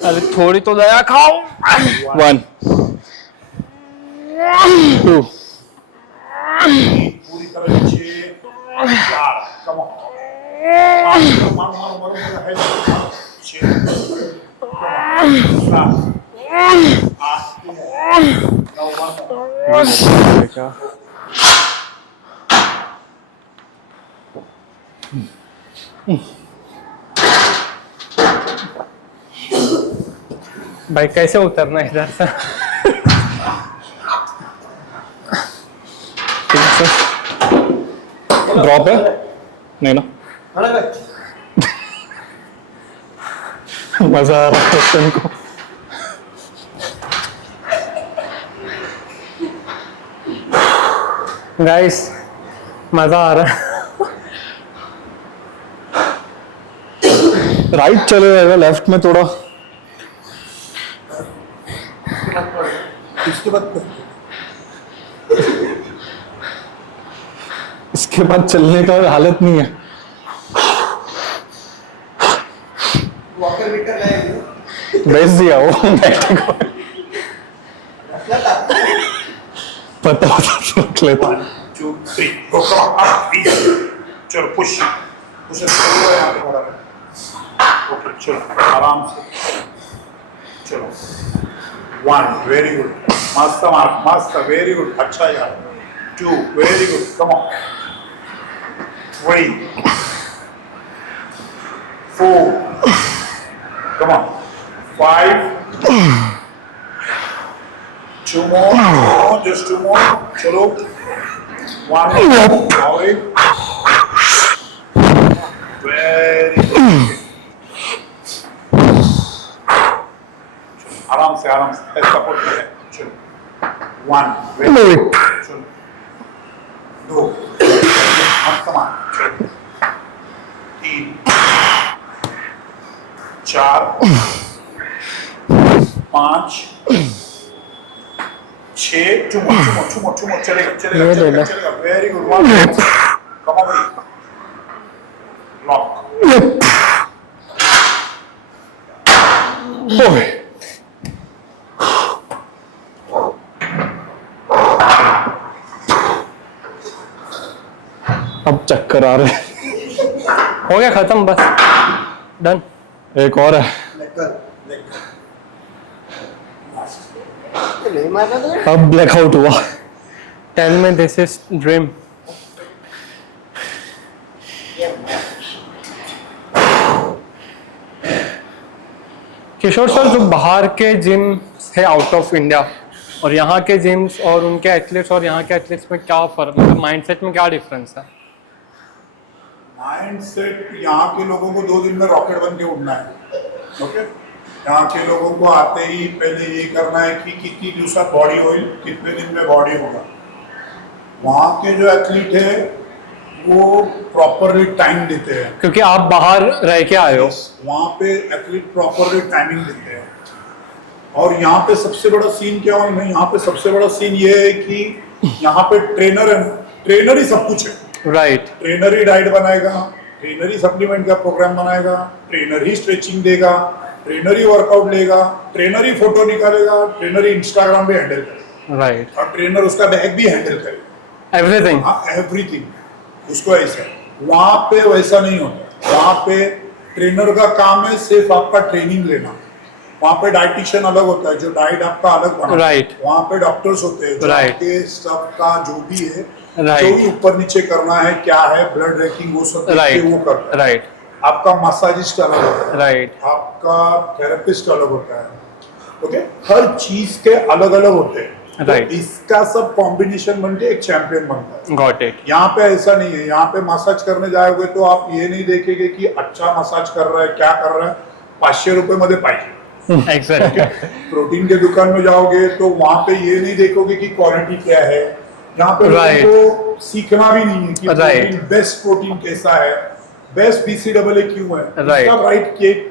अरे थोड़ी तो दया खाओ। 1 2 पूरी तरह नीचे 4 come on मारो मारो मारो मारो हेड क्या भाई कैसे उतरना है इधर से? ड्रॉप है नहीं ना? मजा आ रहा है क्वेश्चन को। गाइस मजा आ रहा है। राइट चले जाएगा, लेफ्ट में थोड़ा इसके बाद इसके बाद चलने का हालत नहीं है। वॉकर विकर लाएंगे बेच दिया वो बैठे को, पता होता तो रख लेता। 1 2 3 गो कम अप प्लीज। चलो पुश पुश चलो यहाँ पे खड़ा रहे। ओके चलो आराम से चलो। 1 वेरी गुड, मस्त मार्क, मस्त, वेरी गुड, अच्छा यार। 2 very good, come on. 3 4 come on. 5 2 more, just 2 more, चलो। 1 और एक, वेरी गुड। आराम से सपोर्ट करें। चलो 1 वेरी गुड, चलो 2 मस्त मान, चलो 3 4 5 6 चुमो चलेगा वेरी गुड। 1 कम ऑन भाई, लॉक। अब चक्कर आ रहे हैं। हो गया खत्म, बस डन। एक और है, नहीं मारना तो अब ब्लैकआउट हुआ। Tell me this is dream. Kishore sir, जो बाहर के जिम है आउट ऑफ इंडिया और यहाँ के जिम्स और उनके एथलीट्स और यहाँ के एथलीट्स में क्या फर्क, मतलब माइंडसेट में क्या डिफरेंस है? माइंडसेट, यहाँ के लोगों को 2 दिन में रॉकेट बन के उड़ना है। ओके, यहाँ के लोगों को आते ही पहले ये करना है कि कितनी दिवसात बॉडी ऑयल, कितने दिन में बॉडी होगा। वहाँ के जो एथलीट है वो प्रॉपरली टाइम देते हैं, क्योंकि आप बाहर रह के आए हो। वहाँ पे एथलीट प्रॉपरली टाइमिंग देते हैं। और यहाँ पे सबसे बड़ा सीन क्या है, यहाँ पे सबसे बड़ा सीन ये है कि यहाँ पे ट्रेनर ही सब कुछ है। राइट। ट्रेनर ही डाइट बनाएगा, ट्रेनर ही सप्लीमेंट का प्रोग्राम बनाएगा, ट्रेनर ही स्ट्रेचिंग देगा, ट्रेनर ही वर्कआउट लेगा, ट्रेनर ही फोटो निकालेगा, ट्रेनर ही इंस्टाग्राम पे हैंडल करेगा, राइट। और ट्रेनर उसका बैग भी हैंडल करेगा। एवरीथिंग। एवरीथिंग उसको ऐसा है। वहाँ पे वैसा नहीं होता। वहाँ पे ट्रेनर का काम है सिर्फ आपका ट्रेनिंग लेना। वहाँ पे डाइटिशियन अलग होता है जो डाइट आपका अलग बनाता है। राइट। वहाँ पे डॉक्टर्स होते हैं जो राइट। आपके सबका जो भी है, राइट। जो भी ऊपर नीचे करना है, क्या है ब्लड रैंकिंग, वो सब राइट। वो करता है। राइट। आपका मसाजिस्ट अलग होता है, राइट। आपका थेरेपिस्ट अलग होता है। ओके, हर चीज के अलग अलग होते हैं। राइट। तो इसका सब कॉम्बिनेशन बनके एक चैंपियन बनता है। Got it. यहाँ पे ऐसा नहीं है। यहाँ पे मसाज करने जाओगे तो आप ये नहीं देखेंगे कि अच्छा मसाज कर रहा है, क्या कर रहा है, 500 रुपए मध्ये पाहिजे। एग्जैक्टली। प्रोटीन के दुकान में जाओगे तो वहाँ पे ये नहीं देखोगे कि क्वालिटी क्या है। यहाँ पे Right. लोगों को सीखना भी नहीं है कि Right. प्रोटीन, बेस्ट प्रोटीन कैसा है, बेस्ट BCAA क्यों है, Right. इसका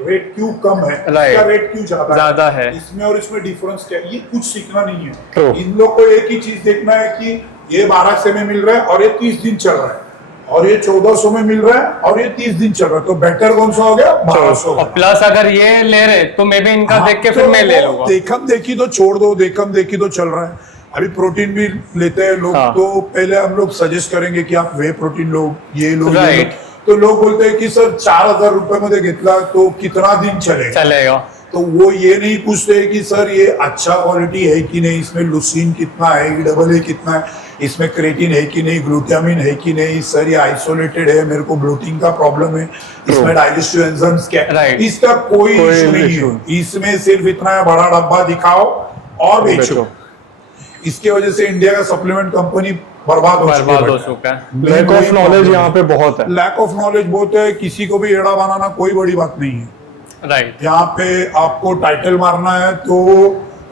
रेट क्यों कम है, Right. इसका रेट क्यों ज्यादा है, इसमें और इसमें डिफरेंस क्या है, ये कुछ सीखना नहीं है। True. इन लोग को एक ही चीज देखना है कि ये 1200 में मिल रहा है और ये 30 दिन चल रहा है, और ये 1400 में मिल रहा है और ये 30 दिन चल रहा है, तो बेटर कौन सा हो गया? 1200। और प्लस अगर ये ले रहे तो मे भी इनका हाँ, देख के तो फिर मैं ले वो लूंगा। देखम देखी तो छोड़ दो, देखम देखी तो चल रहा है। अभी प्रोटीन भी लेते हैं लोग। हाँ। तो पहले हम लोग सजेस्ट करेंगे कि आप वे प्रोटीन लो, ये लो, ये Right. लो। तो लोग बोलते हैं कि सर 4,000 रुपए मध्ये घेतला तो कितना दिन चलेगा। चलेगा। तो वो ये नहीं पूछते कि सर ये अच्छा क्वालिटी है कि नहीं, इसमें लुसीन कितना है, डबल ए कितना है, इसमें क्रेटिन है कि नहीं, ग्लूटामिन है कि नहीं, सर ये आइसोलेटेड है, मेरे को ब्लोटिंग का प्रॉब्लम है, इसमें डाइजेस्टिव एंजाइम्स क्या है, Right. इसका कोई इशू नहीं issue है। इसमें सिर्फ इतना बड़ा डब्बा दिखाओ और बेचो। इसके वजह से इंडिया का सप्लीमेंट कंपनी बर्बाद हो चुका है। लैक ऑफ नॉलेज यहाँ पे बहुत है। लैक ऑफ नॉलेज बहुत है। किसी को भी एड़ा बनाना कोई बड़ी बात नहीं है। राइट। यहाँ पे आपको टाइटल मारना है तो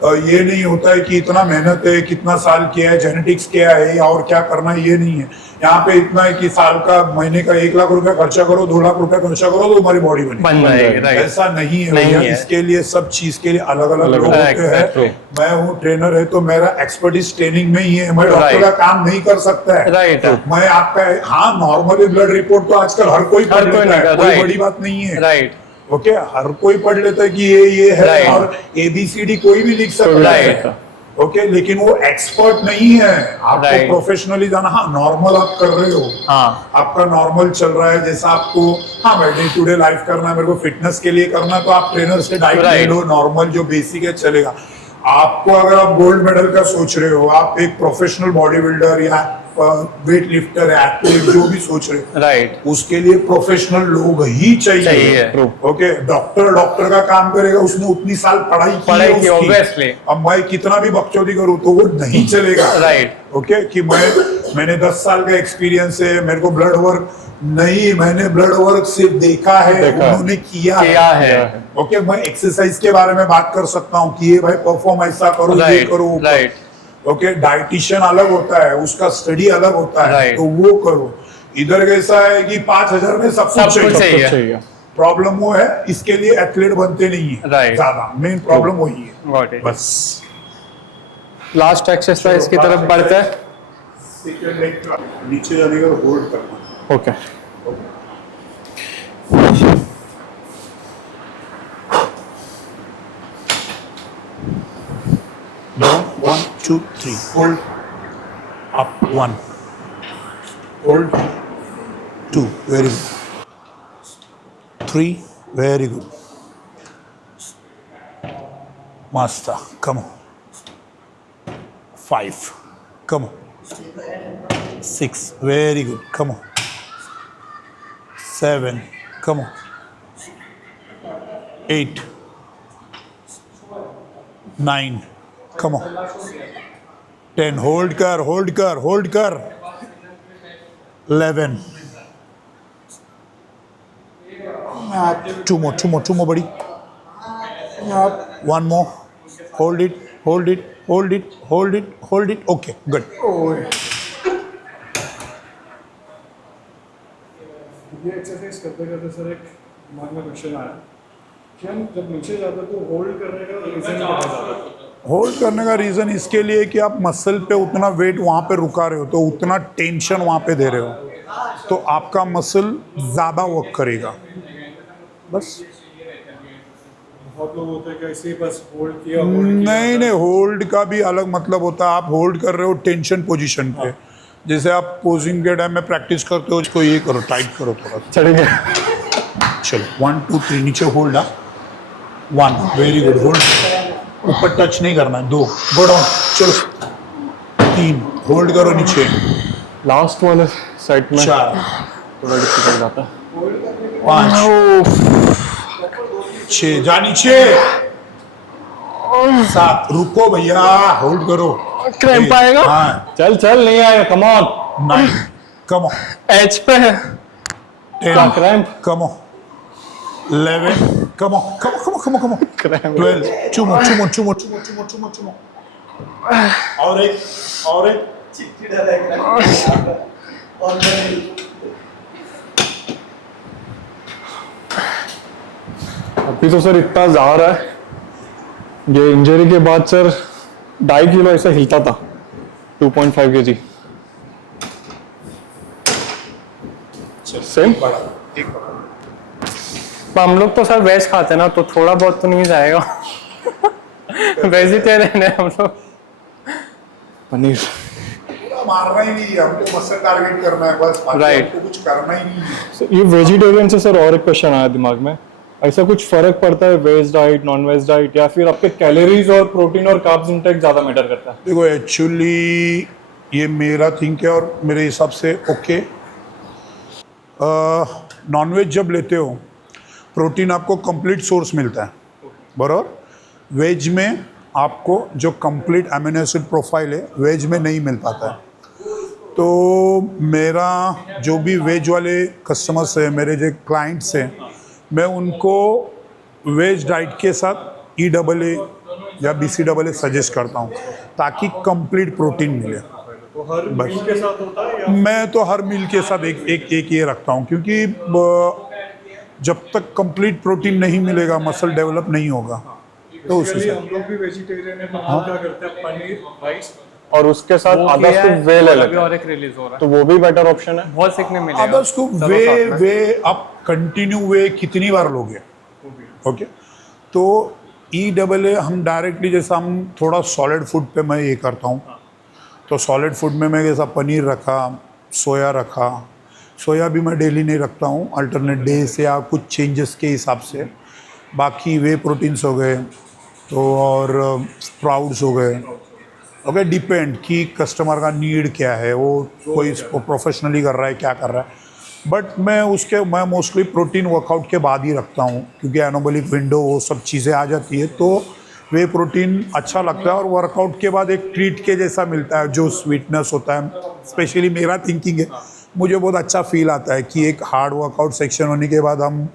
ये नहीं होता है कि इतना मेहनत है, कितना साल किया है, जेनेटिक्स क्या है और क्या करना है, ये नहीं है। यहाँ पे इतना है कि साल का महीने का 1 लाख रुपया खर्चा करो, 2 लाख रुपया खर्चा करो तो तुम्हारी बॉडी बन जाएगी। राइट। ऐसा नहीं है नहीं भैया। है। इसके लिए सब चीज के लिए अलग अलग लोग होते हैं। मैं हूँ ट्रेनर है तो मेरा एक्सपर्टीज ट्रेनिंग में ही है। मैं डॉक्टर का काम नहीं कर सकता है। राइट। मैं आपका हाँ नॉर्मली ब्लड रिपोर्ट तो आजकल हर कोई पढ़ लेता है, कोई बड़ी बात नहीं है। राइट। ओके हर कोई पढ़ लेता है कि ये है Right. और ABCD कोई भी लिख सकता है। ओके लेकिन वो एक्सपर्ट नहीं है। आपको Right. प्रोफेशनली जाना। हाँ नॉर्मल आप कर रहे हो, हाँ। आपका नॉर्मल चल रहा है जैसा आपको हाँ डे टू डे लाइफ करना है, मेरे को फिटनेस के लिए करना है तो आप ट्रेनर से डाइट ले Right. लो, नॉर्मल जो बेसिक है चलेगा। आपको अगर आप गोल्ड मेडल का सोच रहे हो, आप एक प्रोफेशनल बॉडी बिल्डर या वेट लिफ्टर एथलीट जो भी सोच रहे हो, राइट। उसके लिए प्रोफेशनल लोग ही चाहिए। ओके डॉक्टर का काम करेगा, उसने उतनी साल पढ़ाई की ऑब्वियसली। अब मैं कितना भी बकचोदी करूं तो वो नहीं चलेगा। राइट। ओके कि मैंने 10 साल का एक्सपीरियंस है, मेरे को ब्लड वर्क नहीं, मैंने ब्लड वर्क सिर्फ देखा है, उन्होंने किया है। ओके मैं एक्सरसाइज के बारे में बात कर सकता हूँ कि ये भाई परफॉर्म ऐसा करो, ये करो। राइट। ओके डाइटिशियन अलग होता है, उसका स्टडी अलग होता है, तो वो करो। इधर कैसा है कि 5,000 में सब कुछ चाहिए। प्रॉब्लम वो है, इसके लिए एथलीट बनते नहीं है ज्यादा। मेन प्रॉब्लम वही है बस। लास्ट एक्सरसाइज की तरफ बढ़ते हैं। नीचे जाने का होल्ड करना। Okay Down, 1, 2, 3. Hold. Up, 1. Hold. 2. Very good. 3. Very good. Master. Come on. 5. Come on. 6. Very good. Come on. 7. Come on. 8. 9. Come on. 10. Hold कर, hold कर, hold कर. 11. 2 more, buddy. 1 more. Hold it, hold it, hold it, hold it, hold it. Okay, good. ये exercise करते करते sir एक दिमाग में question आया कि हम जब नीचे जाते हैं तो होल्ड करने का रीजन क्या है? होल्ड करने का रीजन इसके लिए कि आप मसल पे उतना वेट वहाँ पे रुका रहे हो, तो उतना टेंशन वहाँ पे दे रहे हो, तो आपका मसल ज़्यादा वर्क करेगा। बस बहुत लोग होते हैं कि ऐसे ही बस होल्ड किया नहीं, होल्ड का भी अलग मतलब होता है। आप होल्ड कर रहे हो टेंशन पोजीशन पे। जैसे आप पोजिंग के टाइम में प्रैक्टिस करते हो, इसको ये करो, टाइट करो थोड़ा। चलेंगे। चलो 1 2 3 नीचे होल्ड। 1 very good hold. ऊपर टच नहीं करना है। 2 गो डाउन। चलो 3 होल्ड करो नीचे। लास्ट वाले साइड में 4 थोड़ा डिफिकल्ट जाता है। 5 6 जा नीचे। 7 रुको भैया, होल्ड करो। क्रैम्प आएगा। हाँ चल नहीं आएगा, come on. 9 come on. Edge पे है। 10 cramp. Come on. 11 come on 12 two more और एक चिड़चिड़ा लग रहा है और अभी तो सर इतना जा रहा है। ये इंजरी के बाद सर 2.5 किलो ऐसा हिलता था। 2.5 kg सेम। हम लोग तो सर वेज खाते हैं ना, तो थोड़ा बहुत तो नहीं जाएगा। वेजिटेरियन है हम लोग। पनीर तो मारना ही नहीं है, हमको मसल टारगेट करना है बस, बाकी Right. हमको कुछ करना ही नहीं है। So, ये वेजिटेरियन से सर और एक क्वेश्चन आया दिमाग में, ऐसा कुछ फर्क पड़ता है veg diet non veg diet, या फिर आपके कैलोरीज और प्रोटीन और कार्ब्स इंटेक ज़्यादा मैटर करता है? देखो एक्चुअली ये मेरा थिंक है और मेरे हिसाब से ओके, नॉनवेज जब लेते हो प्रोटीन आपको कंप्लीट सोर्स मिलता है, बराबर। वेज में आपको जो कंप्लीट अमीनो एसिड प्रोफाइल है वेज में नहीं मिल पाता है। तो मेरा जो भी वेज वाले कस्टमर्स हैं, मेरे जो क्लाइंट्स हैं, मैं उनको वेज डाइट के साथ EAA या BCAA सजेस्ट करता हूँ ताकि कंप्लीट प्रोटीन मिले। तो हर मील के साथ होता है या? मैं तो हर मील के साथ एक ये रखता हूँ, क्योंकि जब तक कंप्लीट प्रोटीन नहीं मिलेगा मसल डेवलप नहीं होगा। तो उस Usually हिसाब हम लोग भी वेजिटेरियन है तो हम क्या करते हैं, पनीर राइस और उसके साथ वो आधा किया है, स्कूप वे ले अभी लेते और हैं, एक रिलीज हो रहा तो वो भी बेटर ऑप्शन है। है, बहुत सीखने मिलेगा। आधा स्कूप चलो वे साथ में। वे आप कंटिन्यू वे कितनी बार लोगे? ओके, तो EAA हम डायरेक्टली, जैसा हम थोड़ा सॉलिड फूड पे मैं ये करता हूँ, तो सॉलिड फूड में मैं जैसा पनीर रखा, सोया रखा, सोया भी मैं डेली नहीं रखता हूँ, अल्टरनेट डेज या कुछ चेंजेस के हिसाब से। बाकी वे प्रोटीन्स हो गए तो, और स्प्राउट्स हो गए। ओके, डिपेंड कि कस्टमर का नीड क्या है, वो कोई इसको प्रोफेशनली कर रहा है क्या कर रहा है। बट मैं मोस्टली प्रोटीन वर्कआउट के बाद ही रखता हूँ, क्योंकि एनाबॉलिक विंडो वो सब चीज़ें आ जाती है, तो वे प्रोटीन अच्छा लगता है और वर्कआउट के बाद एक ट्रीट के जैसा मिलता है, जो स्वीटनेस होता है। स्पेशली मेरा थिंकिंग है, मुझे बहुत अच्छा फील आता है कि एक हार्ड वर्कआउट सेक्शन होने के बाद हम,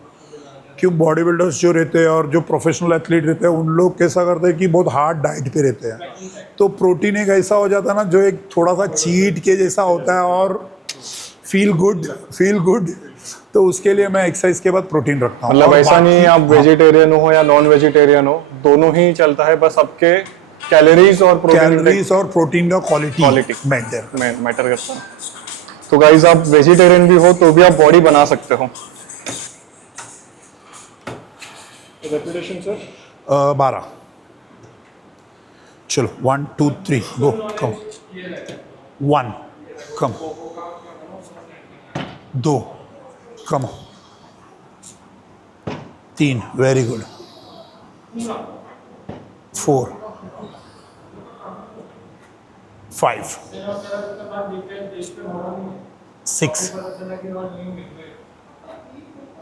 क्यों बॉडी बिल्डर्स जो रहते हैं और जो प्रोफेशनल एथलीट रहते हैं, उन लोग कैसा करते हैं कि बहुत हार्ड डाइट पे रहते हैं, तो प्रोटीन एक ऐसा हो जाता है ना जो एक थोड़ा सा चीट के जैसा होता है और फील गुड। तो उसके लिए मैं एक्सरसाइज के बाद प्रोटीन रखता हूँ। मतलब और ऐसा नहीं है आप बाकी- वेजिटेरियन हो या नॉन वेजिटेरियन हो, दोनों ही चलता है, बस आपके कैलोरीज और प्रोटीन कैलोरीज और प्रोटीन का क्वालिटी मैटर। मैटर करता है। तो गाइज आप वेजिटेरियन भी हो तो भी आप बॉडी बना सकते हो। Repetition sir 12। चलो 1 2 3 गो, कम 1 कम 2 कम 3 वेरी गुड 4 5 6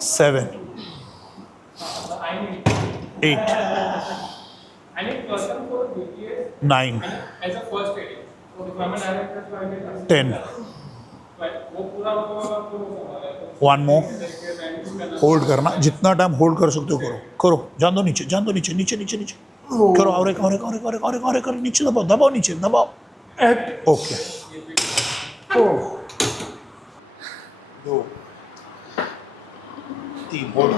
7 8 9 10 1 मोर होल्ड करना, जितना टाइम होल्ड कर सकते हो करो जान दो, नीचे करो, और एक नीचे दबाओ नीचे दबाओ। ओके 2 3 होल्ड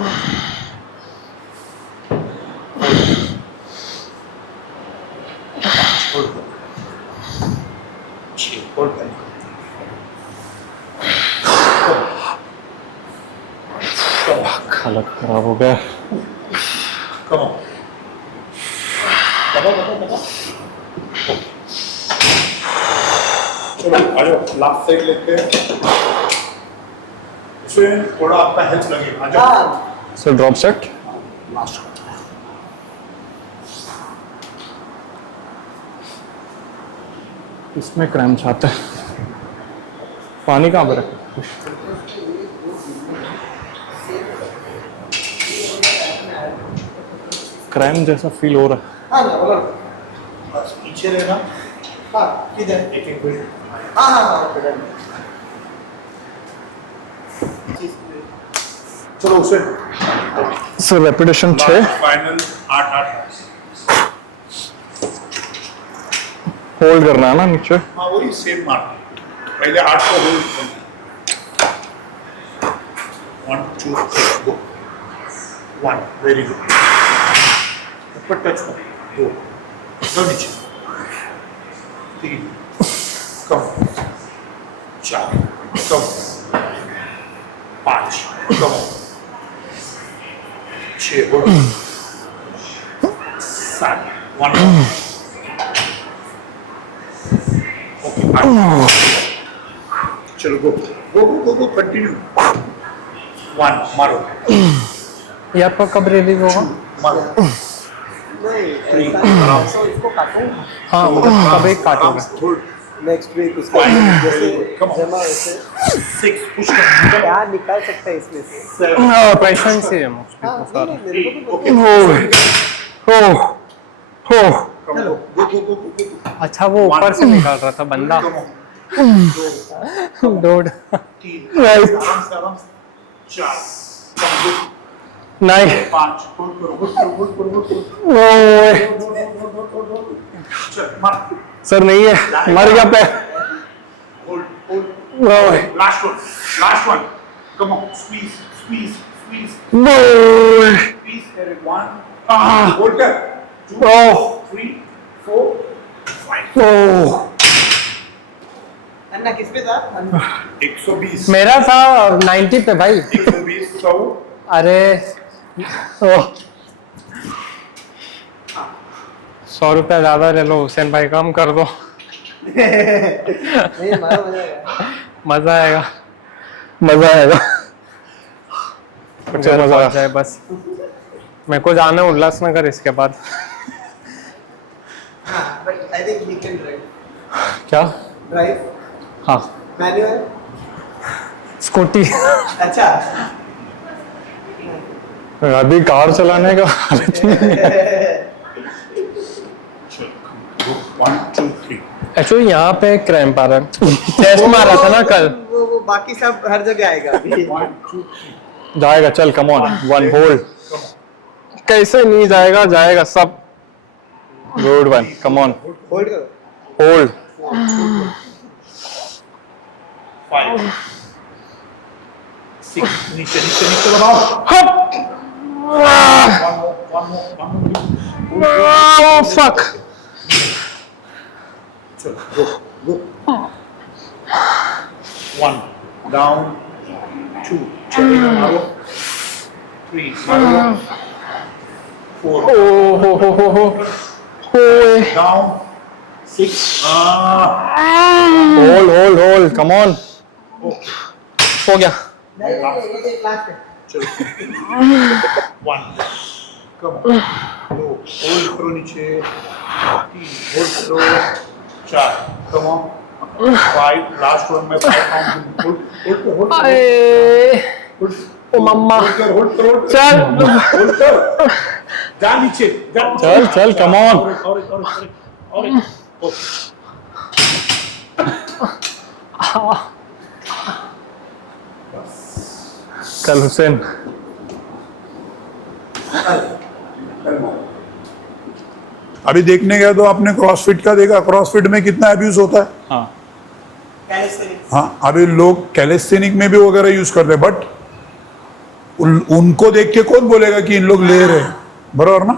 6 होल्ड करना। हालत खराब हो गया। Come on. दबाओ। चलो आ जाओ, लास्ट साइड लेते हैं। इसमें थोड़ा आपका हेल्प लगेगा। आ जाओ। सर ड्रॉप सेट लास्ट इसमें क्रैम्प्स आते हैं। पानी कहाँ पर है? क्रैम्प जैसा फील हो रहा है। बस पीछे रहना। किधर? एक मिनट। चलो उसे सर रेपिटेशन 6 फाइनल 8 होल्ड करना है ना नीचे। हाँ वही सेम मार, पहले 8 को होल्ड 1 2 3 गो 1 वेरी गुड, ऊपर टच करो 2 नीचे 3 कम 4 कम 5 कम 6 और 7 1 ओके go, continue. 1, मारो. ये आपका कब रिलीज होगा? मारो. नहीं Three. ऐसा इसको काटूं हाँ कब एक काटोगे? Hold. नेक्स्ट वीक उसको जैसे जमा वैसे 6, push कर. क्या निकाल सकता है इसमें से पेशेंस से है हाँ नहीं, मेरे को भी Okay. चलो Go. अच्छा वो ऊपर से निकाल रहा था बंदा. Come on. डोड 3. आराम से. 4. नहीं 5. Hold करो. चल मार. सर नहीं है मर गया पे. Hold. Last one. Come on. Squeeze. Squeeze. 1. Hold कर. 2, 3, 4, 5. अन्ना किस पे था 120. मेरा था 90 पे भाई. 120. 100. अरे 100 रुपया ज्यादा ले लो हुसैन भाई, कम कर दो. नहीं मारो मजा आएगा मजा आएगा. अच्छा, घर मजा पहुंच जाए बस. मेरे को जाना है उल्लासनगर इसके बाद. हाँ but I think he can drive क्या? हाँ मैनुअल स्कूटी. अच्छा अभी कार चलाने का हालत नहीं है. 1, 2, 3. एक्चुअली यहाँ पे क्रैम्प आ रहा है. टेस्ट मारा था ना कल. वो बाकी सब हर जगह आएगा अभी 1, 2, 3. जाएगा. चल कम ऑन. 1 होल्ड. कैसे नहीं जाएगा? जाएगा सब. गुड 1. Come on. होल्ड करो होल्ड. 5. 6. नीचे लगाओ. One more. फक. चलो go. 1 down. 2 चलेगा मारो. 3 मारो. 4 down. 6 होल्ड. Come on. हो गया. नहीं ये लास्ट है चलो 1 कम 2 होल्ड करो नीचे 3 होल्ड करो 4 कम ऑन 5 लास्ट वन में 5 काउंट होल्ड ओ मम्मा. होल्ड करो चल. होल्ड कर जा नीचे चल, come on. और चल हुसैन. अभी देखने गया तो आपने क्रॉसफिट का देखा. क्रॉसफिट में कितना अब्यूज होता है. हाँ कैलिस्थेनिक्स हाँ अभी लोग कैलिस्थेनिक में भी वगैरह यूज करते हैं बट उनको देख के कौन बोलेगा कि इन लोग ले रहे हैं. बराबर ना.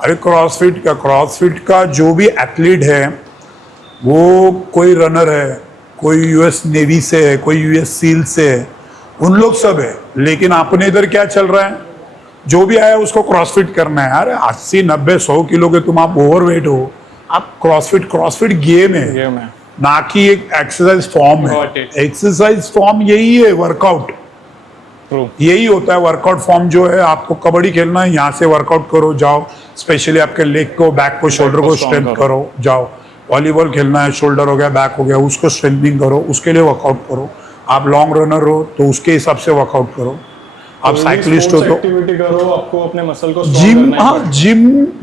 अरे क्रॉसफिट का जो भी एथलीट है वो कोई रनर है, कोई यूएस नेवी से है, कोई यूएस सील से है, उन लोग सब है. लेकिन अपने इधर क्या चल रहा है, जो भी आया उसको क्रॉसफिट करना है. अरे 80, 90, 100 किलो के तुम आप ओवरवेट हो. आप क्रॉसफिट गेम है गेम है. ना कि एक एक्सरसाइज फॉर्म है. Got it. एक्सरसाइज फॉर्म यही है. Workout true. यही होता है. वर्कआउट फॉर्म जो है, आपको कबड्डी खेलना है, यहाँ से वर्कआउट करो जाओ. स्पेशली आपके लेग को, बैक को, शोल्डर को strong स्ट्रेंथ करो. करो जाओ. वॉलीबॉल खेलना है, शोल्डर हो गया, बैक हो गया, उसको स्ट्रेंथनिंग करो, उसके लिए वर्कआउट करो. आप लॉन्ग रनर हो तो उसके हिसाब से वर्कआउट करो. आप साइकिलिस्ट हो तो एक्टिविटी करो. आपको अपने मसल को strong जिम. करना ही हाँ पड़ेगा.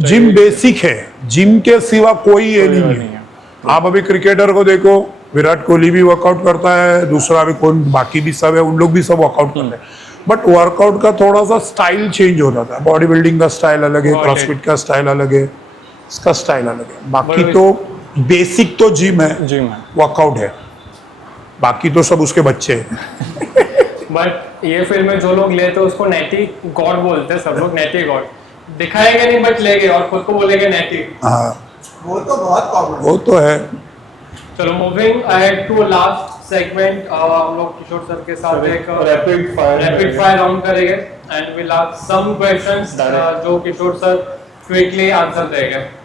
जिम बेसिक है. जिम के सिवा कोई ये नहीं है. आप अभी क्रिकेटर को देखो, विराट कोहली भी वर्कआउट करता है, दूसरा भी कौन, बाकी भी सब है, उन लोग भी सब वर्कआउट करते हैं. बट वर्कआउट का थोड़ा सा स्टाइल चेंज हो जाता है. बॉडी बिल्डिंग का स्टाइल अलग है, Got it. क्रॉसफिट का स्टाइल अलग है, इसका स्टाइल अलग है. बाकी तो बेसिक तो जिम है, जिम है. वर्कआउट है. बाकी तो सब उसके बच्चे हैं. बट ये फिल्म में जो लोग लेते हैं उसको नेटी गॉड बोलते हैं. सब लोग नेटी गॉड दिखाएंगे नहीं बट लेंगे और खुद को बोलेंगे नेटी. हाँ वो तो बहुत कॉमन वो तो है. चलो moving ahead to last segment. हम लोग किशोर सर के साथ एक रैपिड फायर राउंड करेंगे and will ask some questions जो किशोर सर क्विकली आंसर देंगे.